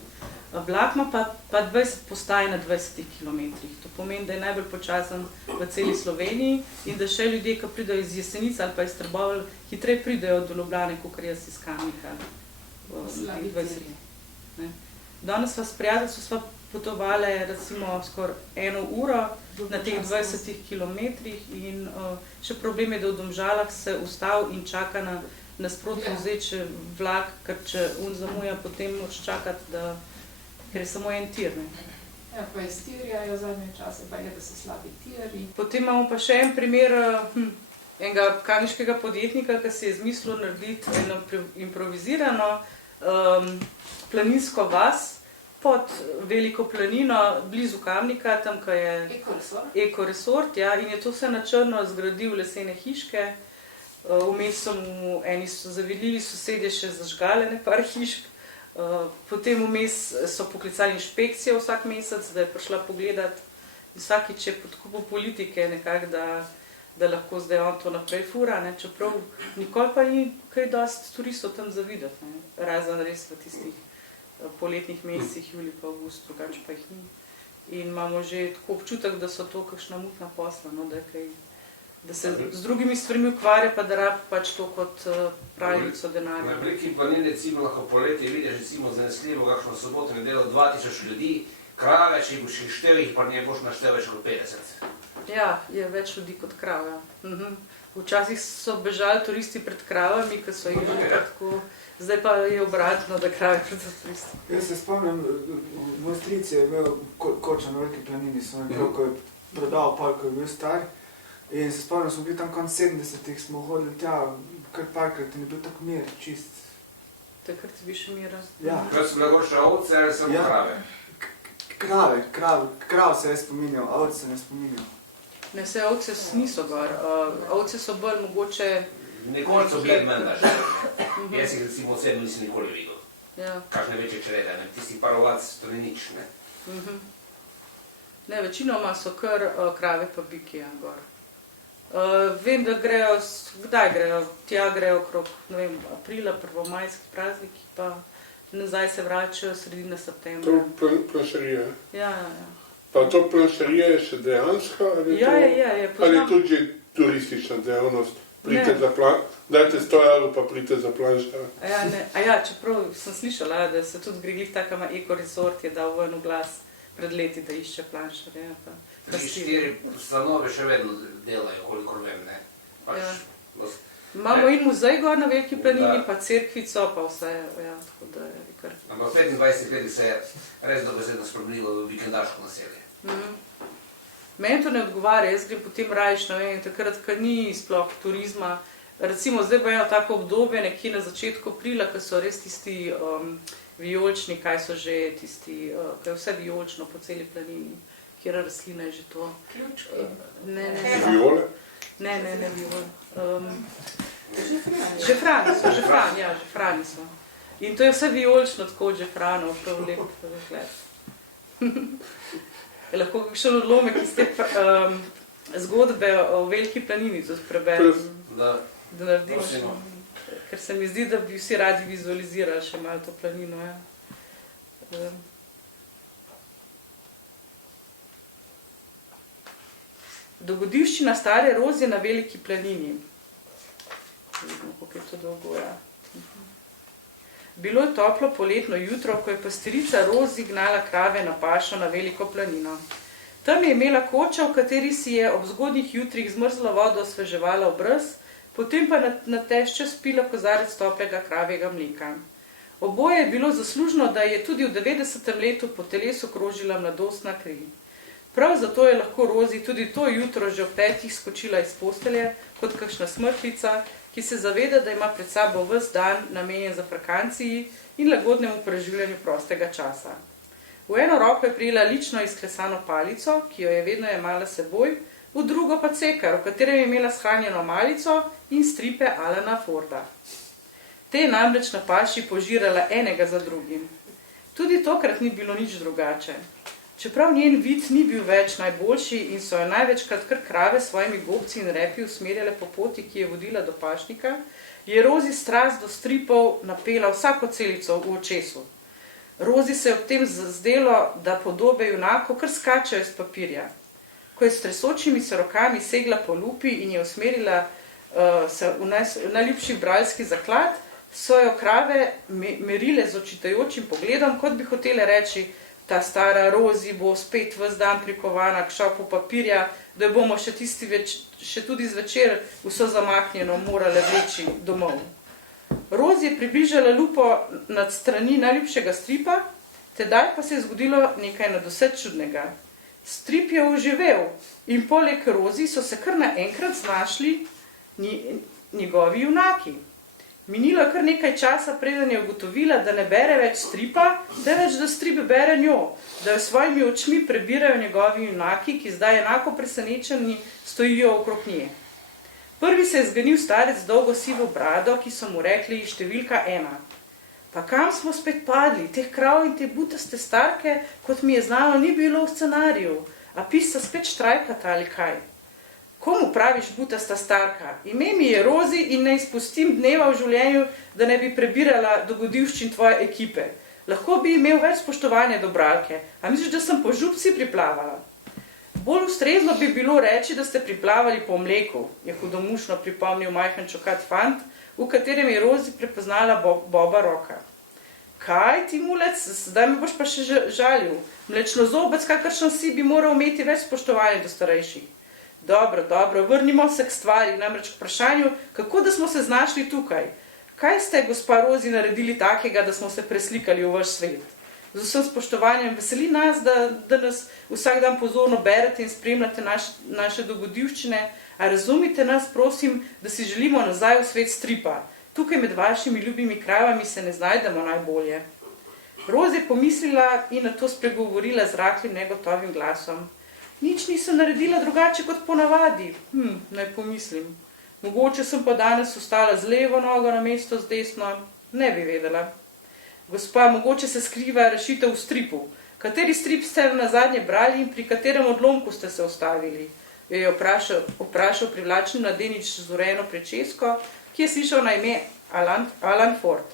Vlak ima pa 20 postaj na 20 km. To pomeni, da je najbolj počasen v celi Sloveniji in da še ljudje, ki pridejo iz Jesenic ali pa iz Trbovelj, hitreje pridejo do Ljubljane, kakor jaz iz Kamnika. Danes sva s prijateljstvom sva potovali recimo skoraj 1 uro na teh 20 kilometrih in še problem je, da v Domžalah se ustavi in čaka na nasprotno vzeče vlak, ker če on zamuja, potem moraš čakati, ker je samo en tir. Ne. Ja, pa iz tirjajo zadnje čase, pa je, da so slabi tiri. Potem imamo pa še en primer enega kamniškega podjetnika, ki si je izmislil narediti eno improvizirano planinsko vas pod veliko planino, blizu Kamnika, tam, ko je ekoresort, ja, in je to vse na črno zgradil lesene hiške. Vmes so mu eni zavedljivi sosedje še zažgale par hišk. Potem vmes so poklicali inšpekcijo vsak mesec, da je prišla pogledat. Vsakič je pod kupo politike nekako, da lahko zdaj on to naprej fura, ne? Čeprav nikoli pa ni kaj dosti turistov tam zavideti, ne? Razen res v tistih poletnih mesecih, julij pa avgust, drugače pa jih ni. In imamo že tako občutek, da so to kakšna mutna posla, no? Da se z drugimi stvarmi ukvarja, pa da rab pač to kot pravljico denarja. Na veliki planini recimo lahko poleti vidiš recimo zanesljivo kakšno soboto nedeljo 2000 ljudi, krave, če boš jih štel, jih pa ne boš naštel več kot 50. Ja, je več ljudi kot krav, ja. Včasih so bežali turisti pred kravami, ki so jih že tako, zdaj pa je obratno, da krave pred turisti. Jaz se spomnim, moj stric je imel koča na veliki planini, ko je prodal pol, ko je bil star. In se spomnim, smo bili tam konc 70-ih, smo hodili tja, kar parkrat in je bil tako mir, čist. Takrat je bil še mira. Ja. Kaj so bile gorše ovce ali samo krave? Krav se je spominjal, ovce se ne spominjal. Ne, vse ovce niso gor, ovce so bolj mogoče... Nikoli so bile menda že. Jaz jih recimo osebno nisem nikoli videl. Kakšne večje črede, tisti parovac, to ni nič, ne. Ne, večinoma so kar krave pa biki gor. Vem, da grejo, kdaj grejo? Tja grejo okrog, ne vem, aprila, prvomajskih praznikih, pa nazaj se vračajo sredina septembra. To planšarija? Ja. Pa to planšarija je še dejanska? Ja. Ali je tudi že turistična dejavnost? Dajte 100 evrov, pa pridite za planšar. Čeprav sem slišala, da se tudi Griglih takama ekoresort je dal ven v glas pred leti, da išče planšarje. 3-4 stanove še vedno delajo, kolikor vem, ne. Imamo in muzej gor na Veliki planini, pa cerkvico, pa vse, tako da je kar... Ampak v 25 letih se je res dobesedno spremenilo v vikendaško naselje. Meni to ne odgovarja, jaz grem potem rajš, ne vem, takrat, ko ni sploh turizma. Recimo, zdaj bo eno tako obdobje, nekje na začetku aprila, ko so res tisti vijolični, kaj so že tisti, ko je vse vijolično po celi planini, kjera rastlina je že to. Ključki? Vijole? Ne, vijole. Žefrani so. In to je vse vijolično, tako od žefranov, prav lep gled. Lahko kakšen odlomek iz te zgodbe o Veliki planini tudi preberem, da naredim, ker se mi zdi, da bi vsi radi vizualizirali še malo to planino. Dogodivščina stare Rozije na Veliki planini. Vidimo, kako je to dolgo, ja. Bilo je toplo poletno jutro, ko je pastorica Rozi gnala krave na pašo na veliko planino. Tam je imela koča, v kateri si je ob zgodnjih jutrih zmrzlo vodo osveževala obraz, potem pa na tešče spila kozarec toplega kravjega mleka. Oboje je bilo zaslužno, da je tudi v 90. letu po telesu krožila mladostna kri. Prav zato je lahko Rozi tudi to jutro že ob 5 skočila iz postelje, kot kakšna smrtvica, ki se zaveda, da ima pred sabo ves dan namenjen za frakanciji in lagodnemu preživljanju prostega časa. V eno roko je prijela lično izklesano palico, ki jo je vedno jemala seboj, v drugo pa cekar, v katerem je imela shranjeno malico in stripe Alana Forda. Te je namreč na paši požirala enega za drugim. Tudi tokrat ni bilo nič drugače. Čeprav njen vid ni bil več najboljši in so jo največkrat kar krave s svojimi gobci in repi usmerjale po poti, ki je vodila do pašnika, je Rozi strast do stripov napela vsako celico v očesu. Rozi se je ob tem zdelo, da podobe junako kar skačajo iz papirja. Ko je s tresočimi se rokami segla po lupi in je usmerila se v najljubši bralski zaklad, so jo krave merile z očitajočim pogledom, kot bi hotele reči, ta stara Rozi bo spet ves dan prikovana k šopu papirja, da jo bomo še tudi zvečer vso zamaknjeno morale vleči domov. Rozi je približala lupo nad strani najljubšega stripa, tedaj pa se je zgodilo nekaj nadvse čudnega. Strip je oživel in poleg Rozi so se kar naenkrat znašli njegovi junaki. Minilo je kar nekaj časa, preden je ugotovila, da ne bere več stripa, temveč da strip bere njo, da jo svojimi očmi prebirajo njegovi junaki, ki zdaj enako presenečeni stojijo okrog nje. Prvi se je zganil starec z dolgo sivo brado, ki so mu rekli številka 1. Pa kam smo spet padli, teh krav in te butaste starke, kot mi je znano, ni bilo v scenariju, a pisa spet štrajkata ali kaj. Komu praviš butasta starka? Ime mi je Rozi in ne izpustim dneva v življenju, da ne bi prebirala dogodivščin tvoje ekipe. Lahko bi imel več spoštovanja do bralke, a misliš, da sem po župci priplavala? Bolj ustrezno bi bilo reči, da ste priplavali po mleku, je hudomušno pripomnil majhen čokat fant, v katerem je Rozi prepoznala Boba Roka. Kaj ti, mulec, zdaj me boš pa še žalil. Mlečnozobec, kakršen si, bi moral imeti več spoštovanja do starejših. Dobro, vrnimo se k stvari, namreč k vprašanju, kako da smo se znašli tukaj. Kaj ste, gospa Rozi, naredili takega, da smo se preslikali v vaš svet? Z vsem spoštovanjem veseli nas, da nas vsak dan pozorno berete in spremljate naše dogodivščine, a razumite nas, prosim, da si želimo nazaj v svet stripa. Tukaj med vašimi ljubimi krajami se ne znajdemo najbolje. Rozi je pomislila in nato spregovorila z rahlim negotovim glasom. Nič nisem naredila drugače kot ponavadi. Naj pomislim. Mogoče sem pa danes ostala z levo nogo namesto z desno. Ne bi vedela. Gospa, mogoče se skriva rešitev v stripu. Kateri strip ste nazadnje brali in pri katerem odlomku ste se ustavili? Jo je vprašal privlačni mladenič z urejeno prečesko, ki je slišal na ime Alan Ford.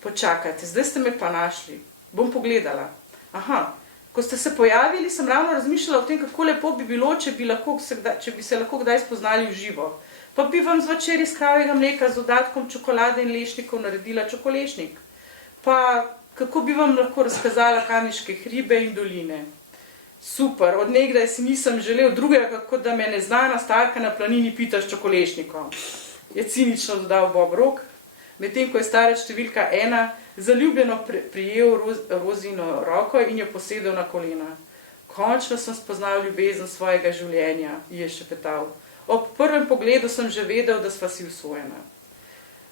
Počakajte, zdaj ste me pa našli. Bom pogledala. Aha. Ko ste se pojavili, sem ravno razmišljala o tem, kako lepo bi bilo, če bi se lahko kdaj spoznali v živo. Pa bi vam zvečer iz kravjega mleka z dodatkom čokolade in lešnikov naredila čokolešnik. Pa kako bi vam lahko razkazala kamniške hribe in doline. Super, od nekdaj si nisem želel drugega, kot da me neznana starka na planini pita s čokolešnikom. Je cinično dodal Bob Rock, medtem ko je starec številka 1 zaljubljeno prijel Rozino roko in jo posedel na kolena. Končno sem spoznal ljubezen svojega življenja, je šepetal. Ob prvem pogledu sem že vedel, da sva si usvojena.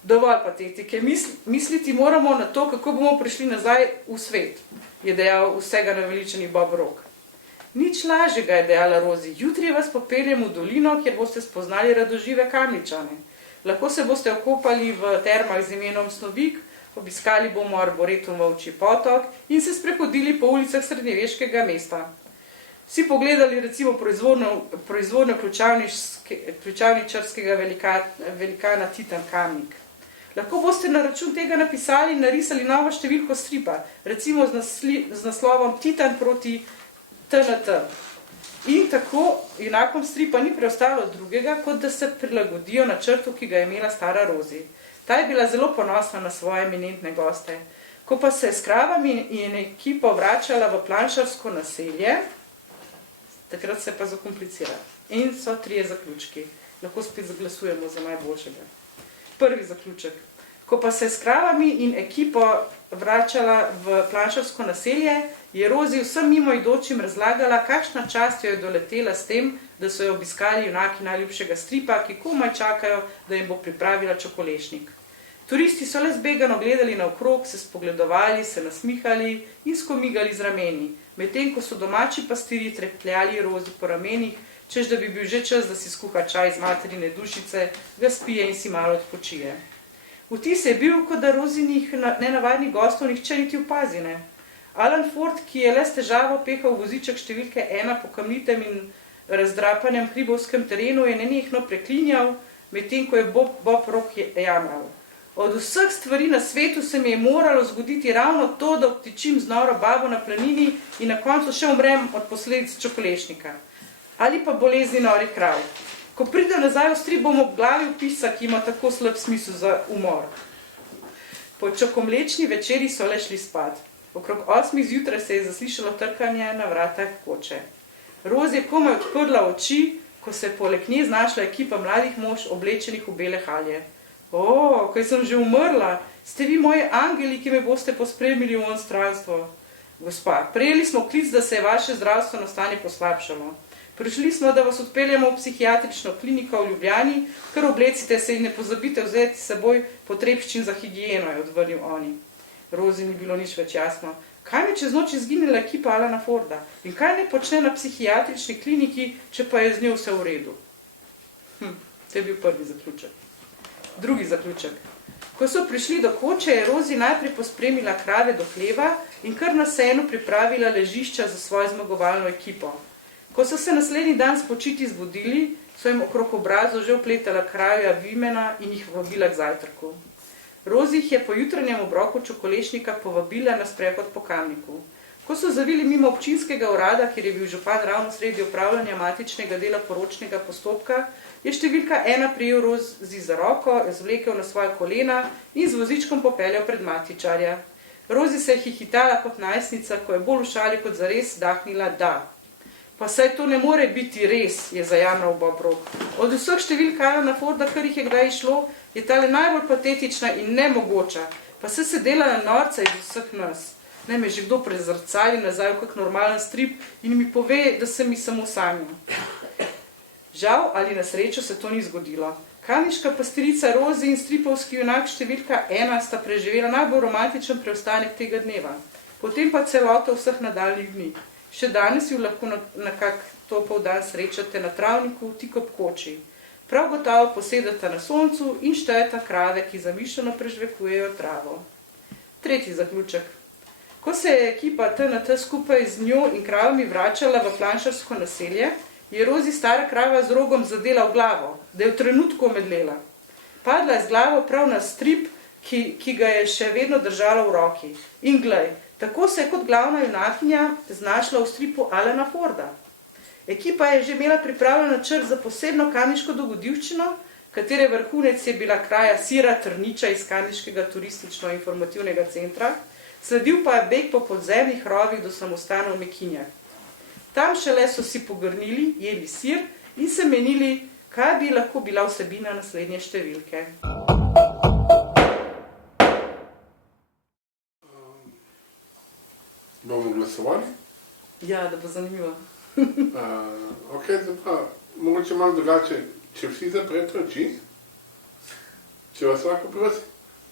Dovolj patetike, misliti moramo na to, kako bomo prišli nazaj v svet, je dejal vsega naveličeni Bob Rock. Nič lažjega, je dejala Rozi. Jutri vas popeljem v dolino, kjer boste spoznali radožive Kamničane. Lahko se boste okopali v termah z imenom Snovik, obiskali bomo arboretum Volčji potok in se sprehodili po ulicah srednjeveškega mesta. Vsi pogledali recimo proizvodnjo ključavničarskega velikana Titan Kamnik. Lahko boste na račun tega napisali in narisali novo številko stripa, recimo z naslovom Titan proti TNT. In tako junakom stripa ni preostalo drugega, kot da se prilagodijo načrtu, ki ga je imela stara Rozi. Ta je bila zelo ponosna na svoje eminentne goste. Ko pa se je s kravami in ekipo vračala v planšarsko naselje, takrat se pa zakomplicira. In so 3 zaključki. Lahko spet zaglasujemo za najboljšega. Prvi zaključek. Ko pa se je s kravami in ekipo vračala v planšarsko naselje, je Rozi vsem mimoidočim razlagala, kakšna čast jo je doletela s tem, da so jo obiskali junaki najljubšega stripa, ki komaj čakajo, da jim bo pripravila čokolešnik. Turisti so le zbegano gledali naokrog, se spogledovali, se nasmihali in skomigali z rameni, medtem ko so domači pastiri trepljali Rozi po ramenih, češ da bi bil že čas, da si skuha čaj iz materine dušice, ga spije in si malo odpočije. Vtis je bil, kot da Rozinih nenavadnih gostov nihče niti opazi ne. Alan Ford, ki je le s težavo pehal voziček številke 1 po kamnitem in razdrapanem hribovskem terenu, je nenehno preklinjal, medtem ko je Bob Rock jamral. Od vseh stvari na svetu se mi je moralo zgoditi ravno to, da obtičim z noro babo na planini in na koncu še umrem od posledic čokolešnika. Ali pa bolezni norih krav. Ko pridem nazaj v strip, bom obglavil pisa, ki ima tako slab smisel za umor. Po čokomlečni večeri so le šli spat. Okrog 8 zjutraj se je zaslišalo trkanje na vratah koče. Rozi je komaj odprla oči, ko se je poleg nje znašla ekipa mladih mož oblečenih v bele halje. O, kaj sem že umrla, ste vi moji angeli, ki me boste pospremili v onstranstvo. Gospa, prejeli smo klic, da se je vaše zdravstveno stanje poslabšalo. Prišli smo, da vas odpeljamo v psihiatrično kliniko v Ljubljani, kar oblecite se in ne pozabite vzeti s seboj potrebščin za higieno, je odvrnil oni. Rozi ni bilo nič več jasno. Kaj me čez noč izginila ekipa Alana Forda? In kaj ne počne na psihiatrični kliniki, če pa je z njo vse v redu? To je bil prvi zaključek. Drugi zaključek. Ko so prišli do koče, je Rozi najprej pospremila krave do hleva in kar na senu pripravila ležišča za svojo zmagovalno ekipo. Ko so se naslednji dan spočiti zbudili, so jim okrog obrazov že opletala kravja vimena in jih vabila k zajtrku. Rozi jih je po jutranjem obroku čokolešnika povabila na sprehod po Kamniku. Ko so zavili mimo občinskega urada, kjer je bil župan ravno sredi opravljanja matičnega dela poročnega postopka, je številka 1 prijel Rozi za roko, jo zvlekel na svoje kolena in z vozičkom popeljal pred matičarja. Rozi se je hihitala kot najstnica, ko je bolj v šali kot zares dahnila da. Pa saj to ne more biti res, je zajamral Bob Rock. Od vseh številk Alana Forda, kar jih je kdaj išlo, je tale najbolj patetična in nemogoča, pa se dela na norca iz vseh nas. Naj me že kdo prezrcali nazaj v kak normalen strip in mi pove, da se mi samo sanja. Žal ali na srečo se to ni zgodilo. Kamniška pastirica Rozi in stripovski junak številka 1 sta preživela najbolj romantičen preostanek tega dneva, potem pa celota vseh nadaljnjih dni. Še danes ju lahko na kak topel dan srečate na travniku tik ob koči. Prav gotovo posedata na soncu in štejeta krave, ki zamišljeno prežvekujejo travo. Tretji zaključek. Ko se je ekipa TNT skupaj z njo in kravami vračala v planšarsko naselje, je Rozi stara krava z rogom zadela v glavo, da je v trenutku omedlela. Padla je z glavo prav na strip, ki ga je še vedno držala v roki. In glej, tako se je kot glavna junakinja znašla v stripu Alana Forda. Ekipa je že imela pripravljen načrt za posebno kamniško dogodivščino, katere vrhunec je bila kraja sira Trniča iz kamniškega turistično-informativnega centra, sledil pa je beg po podzemnih rovih do samostanov v Mekinjah. Tam šele so si pogrnili, jeli sir in se menili, kaj bi lahko bila vsebina naslednje številke. Bomo glasovali? Ja, da bo zanimivo. Ok, zdaj pa mogoče malo drugače, če vsi zaprete oči, če vas lahko prosim,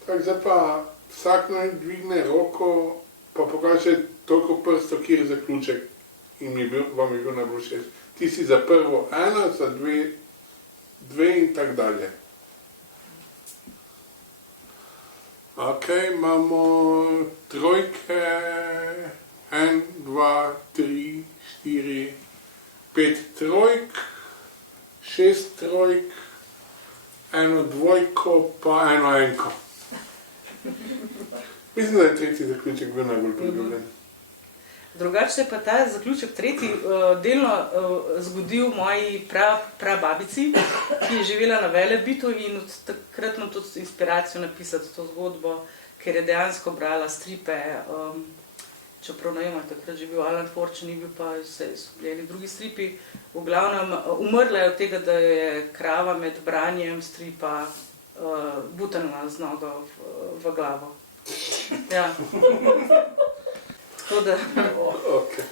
tako zdaj pa vsak naj dvigne roko, pa pokaže toliko prstov, kjer je zaključek in vam je bil najbolj všeč. Ti si za prvo 1, za 2 in tak dalje. Ok, imamo trojke, 1, 2, 3, 4, 5 trojk, 6 trojk, 1 dvojko, pa 1 enko. Mislim, da je tretji zaključek bil najbolj priljubljen. Drugače se je pa ta zaključek tretji delno zgodil moji prababici, ki je živela na Velebitu in od takrat imam tudi inspiracijo napisati to zgodbo, ker je dejansko brala stripe, čeprav ne vem, takrat že bil Alan Fortune, ni bil pa so bili drugi stripi. V glavnem umrla je od tega, da je krava med branjem stripa butanila z nogo v glavo. Ja. Tako da... Okay.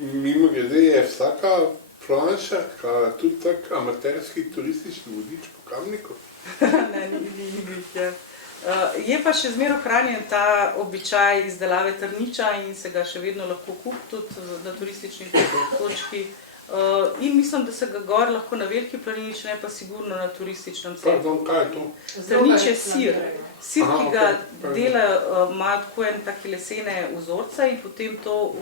Mimo grede je vsaka planšarka tudi tak amaterski turistični vodič po Kamniku? Ne, ni bil, ja. Je pa še zmeraj ohranjen ta običaj izdelave trniča in se ga še vedno lahko kupi tudi na turistični točki. In mislim, da se ga gor lahko na Veliki planini, če ne pa sigurno na turističnem centru. Pardon, kaj je to? Trnič je sir. Sir, ki ga delajo, ima tako en taki lesene vzorce in potem to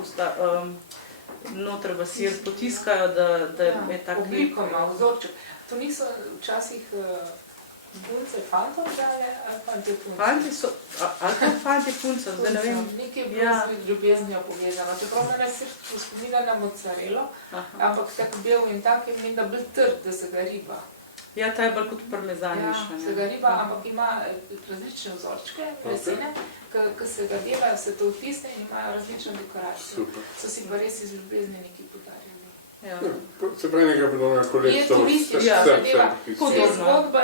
noter v sir potiskajo, da je tak lep. Obliko ima vzorček. To niso včasih punce fantov dale, ali fantje punce? Fantje punce, zdaj ne vem. Nekaj je bilo z ljubeznijo povezano. Čeprav me ne sir spominja na mozzarelo, ampak tako bel in tak je meni, da bil trd, da se ga riba. Ja, ta je bolj kot parmezan. Ja, se ga riba, ampak ima različne vzorčke, lesene, ki se ga delajo, se to vtisne in imajo različne dekoracije. So si pa res iz ljubezni nekaj podarjali. Ja. Se pravi nekaj bilo na kolekcijo s srcem. Je zgodba,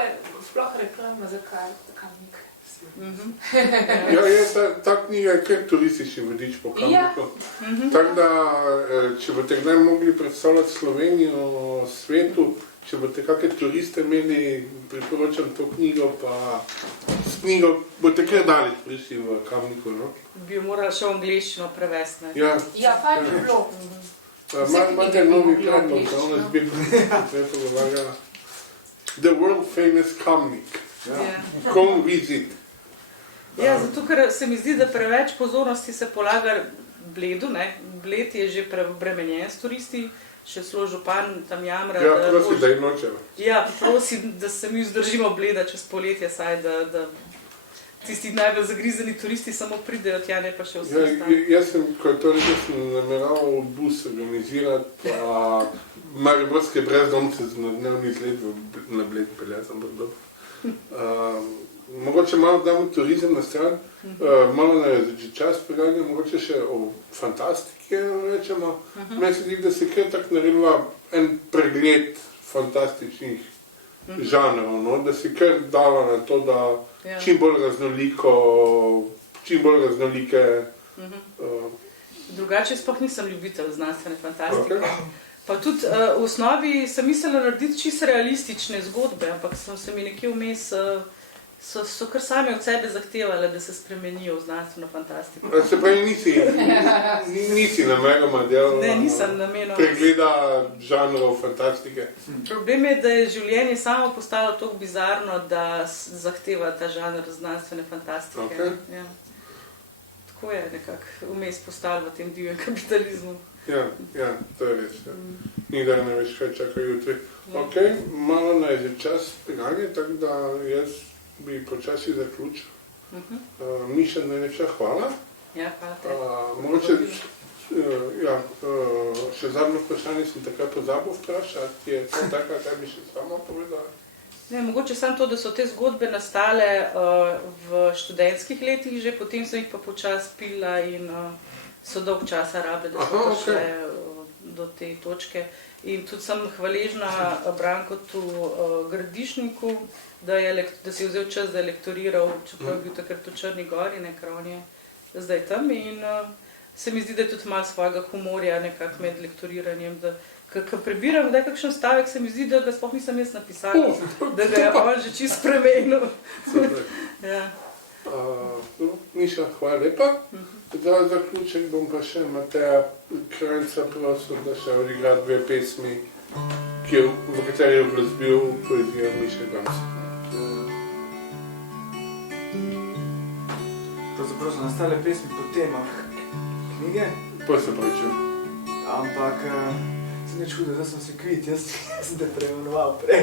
sploh reklama za Kamnik. Ja, ta knjiga je kar turistični vodič po Kamniku. Tako da, če boste kdaj mogli predstavljati Slovenijo svetu, če boste kakšne turiste imeli, priporočam to knjigo, pa s knjigo boste kar daleč prišli v Kamniku, no? Bi jo morala še v angleščino prevesti, ne? Ja, pa je bilo. Imate novi predlog, da ona zbirka The World Famous Kamnik. Come visit. Ja, zato ker se mi zdi, da preveč pozornosti se polaga Bledu, ne? Bled je že preobremenjen s turisti, še celo župan tam jamra. Ja, prosi, da jih nočeva. Ja, prosi, da se mi vzdržimo Bleda čez poletje, saj da tisti najbolj zagrizeni turisti samo pridejo tja, ne pa še vse ostane. Jaz sem, ko je to rekel, sem nameraval bus organizirati, pa mariborske brezdomce na dnevni izlet na Bled peljati, ampak dobro. Mogoče malo damo turizem na stran, malo na že čas preganjamo, mogoče še o fantastiki rečemo. Meni se zdi, da se kar tako naredila en pregled fantastičnih žanrov, no? Da si kar dala na to, da čim bolj raznolike... Drugače sploh nisem ljubitelj znanstvene fantastike. Pa tudi v osnovi sem mislila narediti čisto realistične zgodbe, ampak se mi nekje vmes so kar sami od sebe zahtevali, da se spremenijo v znanstveno fantastiko. Se pravi, nisi namenoma delala pregleda žanrov fantastike? Problem je, da je življenje samo postalo tako bizarno, da zahteva ta žanr znanstvene fantastike. Ja. Tako je nekako vmes postalo v tem divjem kapitalizmu. Ja, to je res. Nikdar ne veš, kaj čaka jutri. Ok, malo naj je čas peganje, tako da jaz bi počasi zaključil. Miša, najlepša hvala. Ja, hvala te. Mogoče, še zadnjo vprašanje sem takrat pozabil vprašati, je to taka, kaj bi še sama povedala? Ne, mogoče samo to, da so te zgodbe nastale v študentskih letih že, potem sem jih pa počasi pila in so dolg časa rabile, da so prišle do te točke. In tudi sem hvaležna Brankotu Gradišniku, da si je vzel čas, da je lektoriral, čeprav je bil takrat v Črni Gori, ker on je zdaj tam. In se mi zdi, da je tudi malo svojega humorja nekako med lektoriranjem. Ko prebiram kdaj kakšen stavek, se mi zdi, da ga sploh nisem jaz napisala, da ga je on že čisto spremenil. Miša, hvala lepa. Za zaključek bom pa še Mateja Krajnca prosil, da še odigra 2 pesmi, v kateri je uglasbil poezijo Miše Gramsa. Pravzaprav so nastale pesmi po temah knjige. Pa se pravičujem. Ampak se nič hudo, zdaj sem se kvit, jaz sem te preimenoval prej.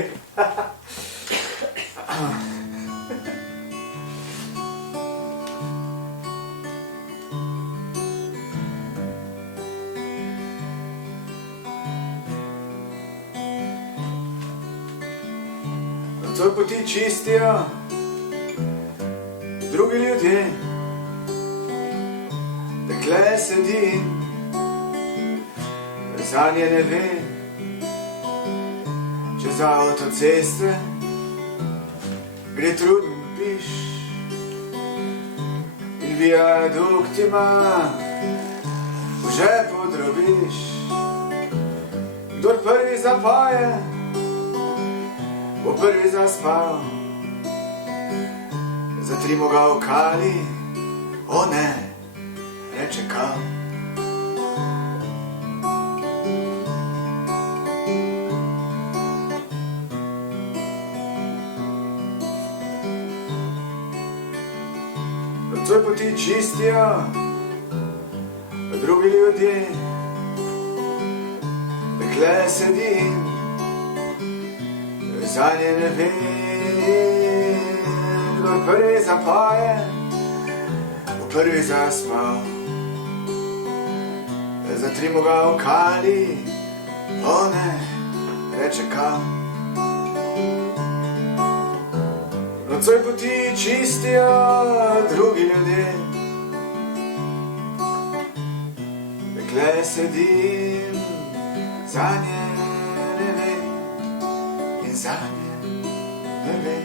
Nocoj poti čistijo drugi ljudje. Dekle sedi, zanje ne ve, čez avtoceste gre truden piš in viaduktima v žepu drobiš. Kdor prvi zapoje, bo prvi zaspal. Zatrimo ga v kali, o ne, reče kal. Nocoj poti čistijo drugi ljudje. Dekle sedi, zanje ne ve, kdor prvi zapoje, bo prvi zaspal. Zatrimo ga v kali, o ne, reče kal. Nocoj poti čistijo drugi ljudje. Dekle sedi, zanje ne ve in zanje ne ve.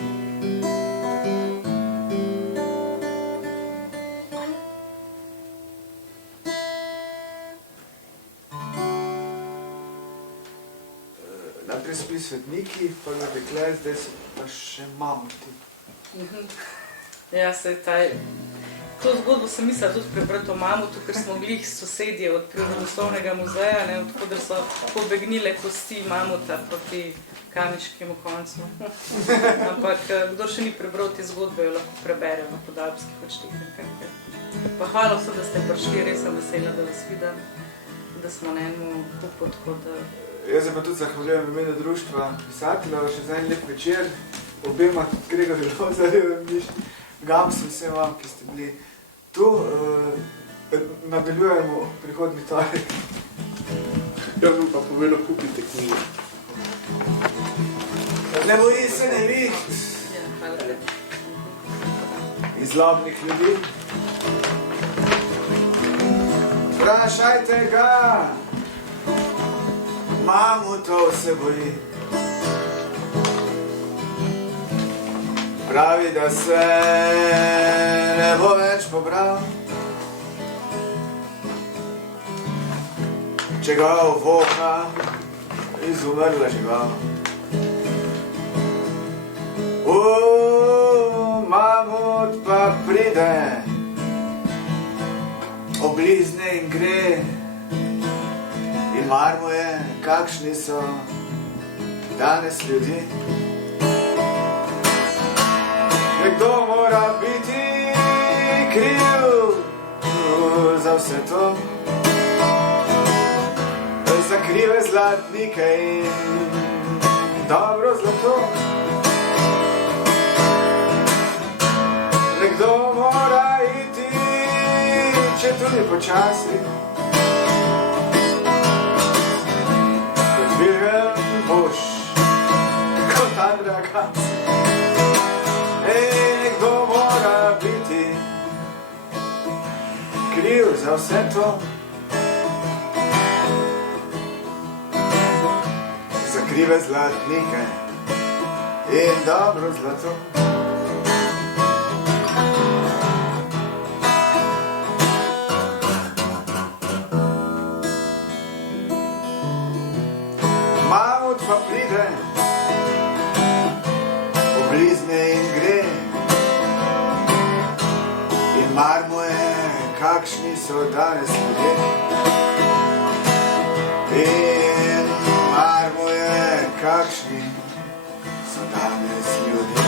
Najprej so bili svetniki, pa je dekle, zdaj so pa še mamuti. Ja, to zgodbo sem mislila tudi prebrati o mamutu, ker smo bili sosedje od Prirodoslovnega muzeja, odkudar so pobegnile kosti mamuta proti Kamniškemu koncu. Ampak kdor še ni prebral te zgodbe, jo lahko prebere na Podalpskih odštetnikah. Pa hvala vse, da ste prišli, res sem vesela, da vas vidim, da smo na enem kupu, tako da... Jaz se pa tudi zahvaljujem v imenu društva pisateljev, še za en lep večer, obema Gregorju Lozarju in Gamsu, vsem vam, ki ste bili tu. Nadaljujemo prihodnji torek. Jaz bom pa povedal, kupite knjige. Ne boji se ne viht iz zlobnih ljudi. Vprašajte ga, mamutov se boji. Pravi, da se ne bo več pobral, če ga uvoha izumrla žival. Mamut pa pride, oblizne in gre, in mar mu je, kakšni so danes ljudi. Nekdo mora biti kriv za vse to, za krive zlatnike in dobro zlato. Nekdo mora iti, če tudi počasi, predviren boš kot Andreja Gans. Nekdo mora biti kriv za vse to, za krive zlatnike in dobro zlato. Mamut pa pride, oblizne in gre, in mar mu je, kakšni so danes ljudje. In mar mu je, kakšni so danes ljudje.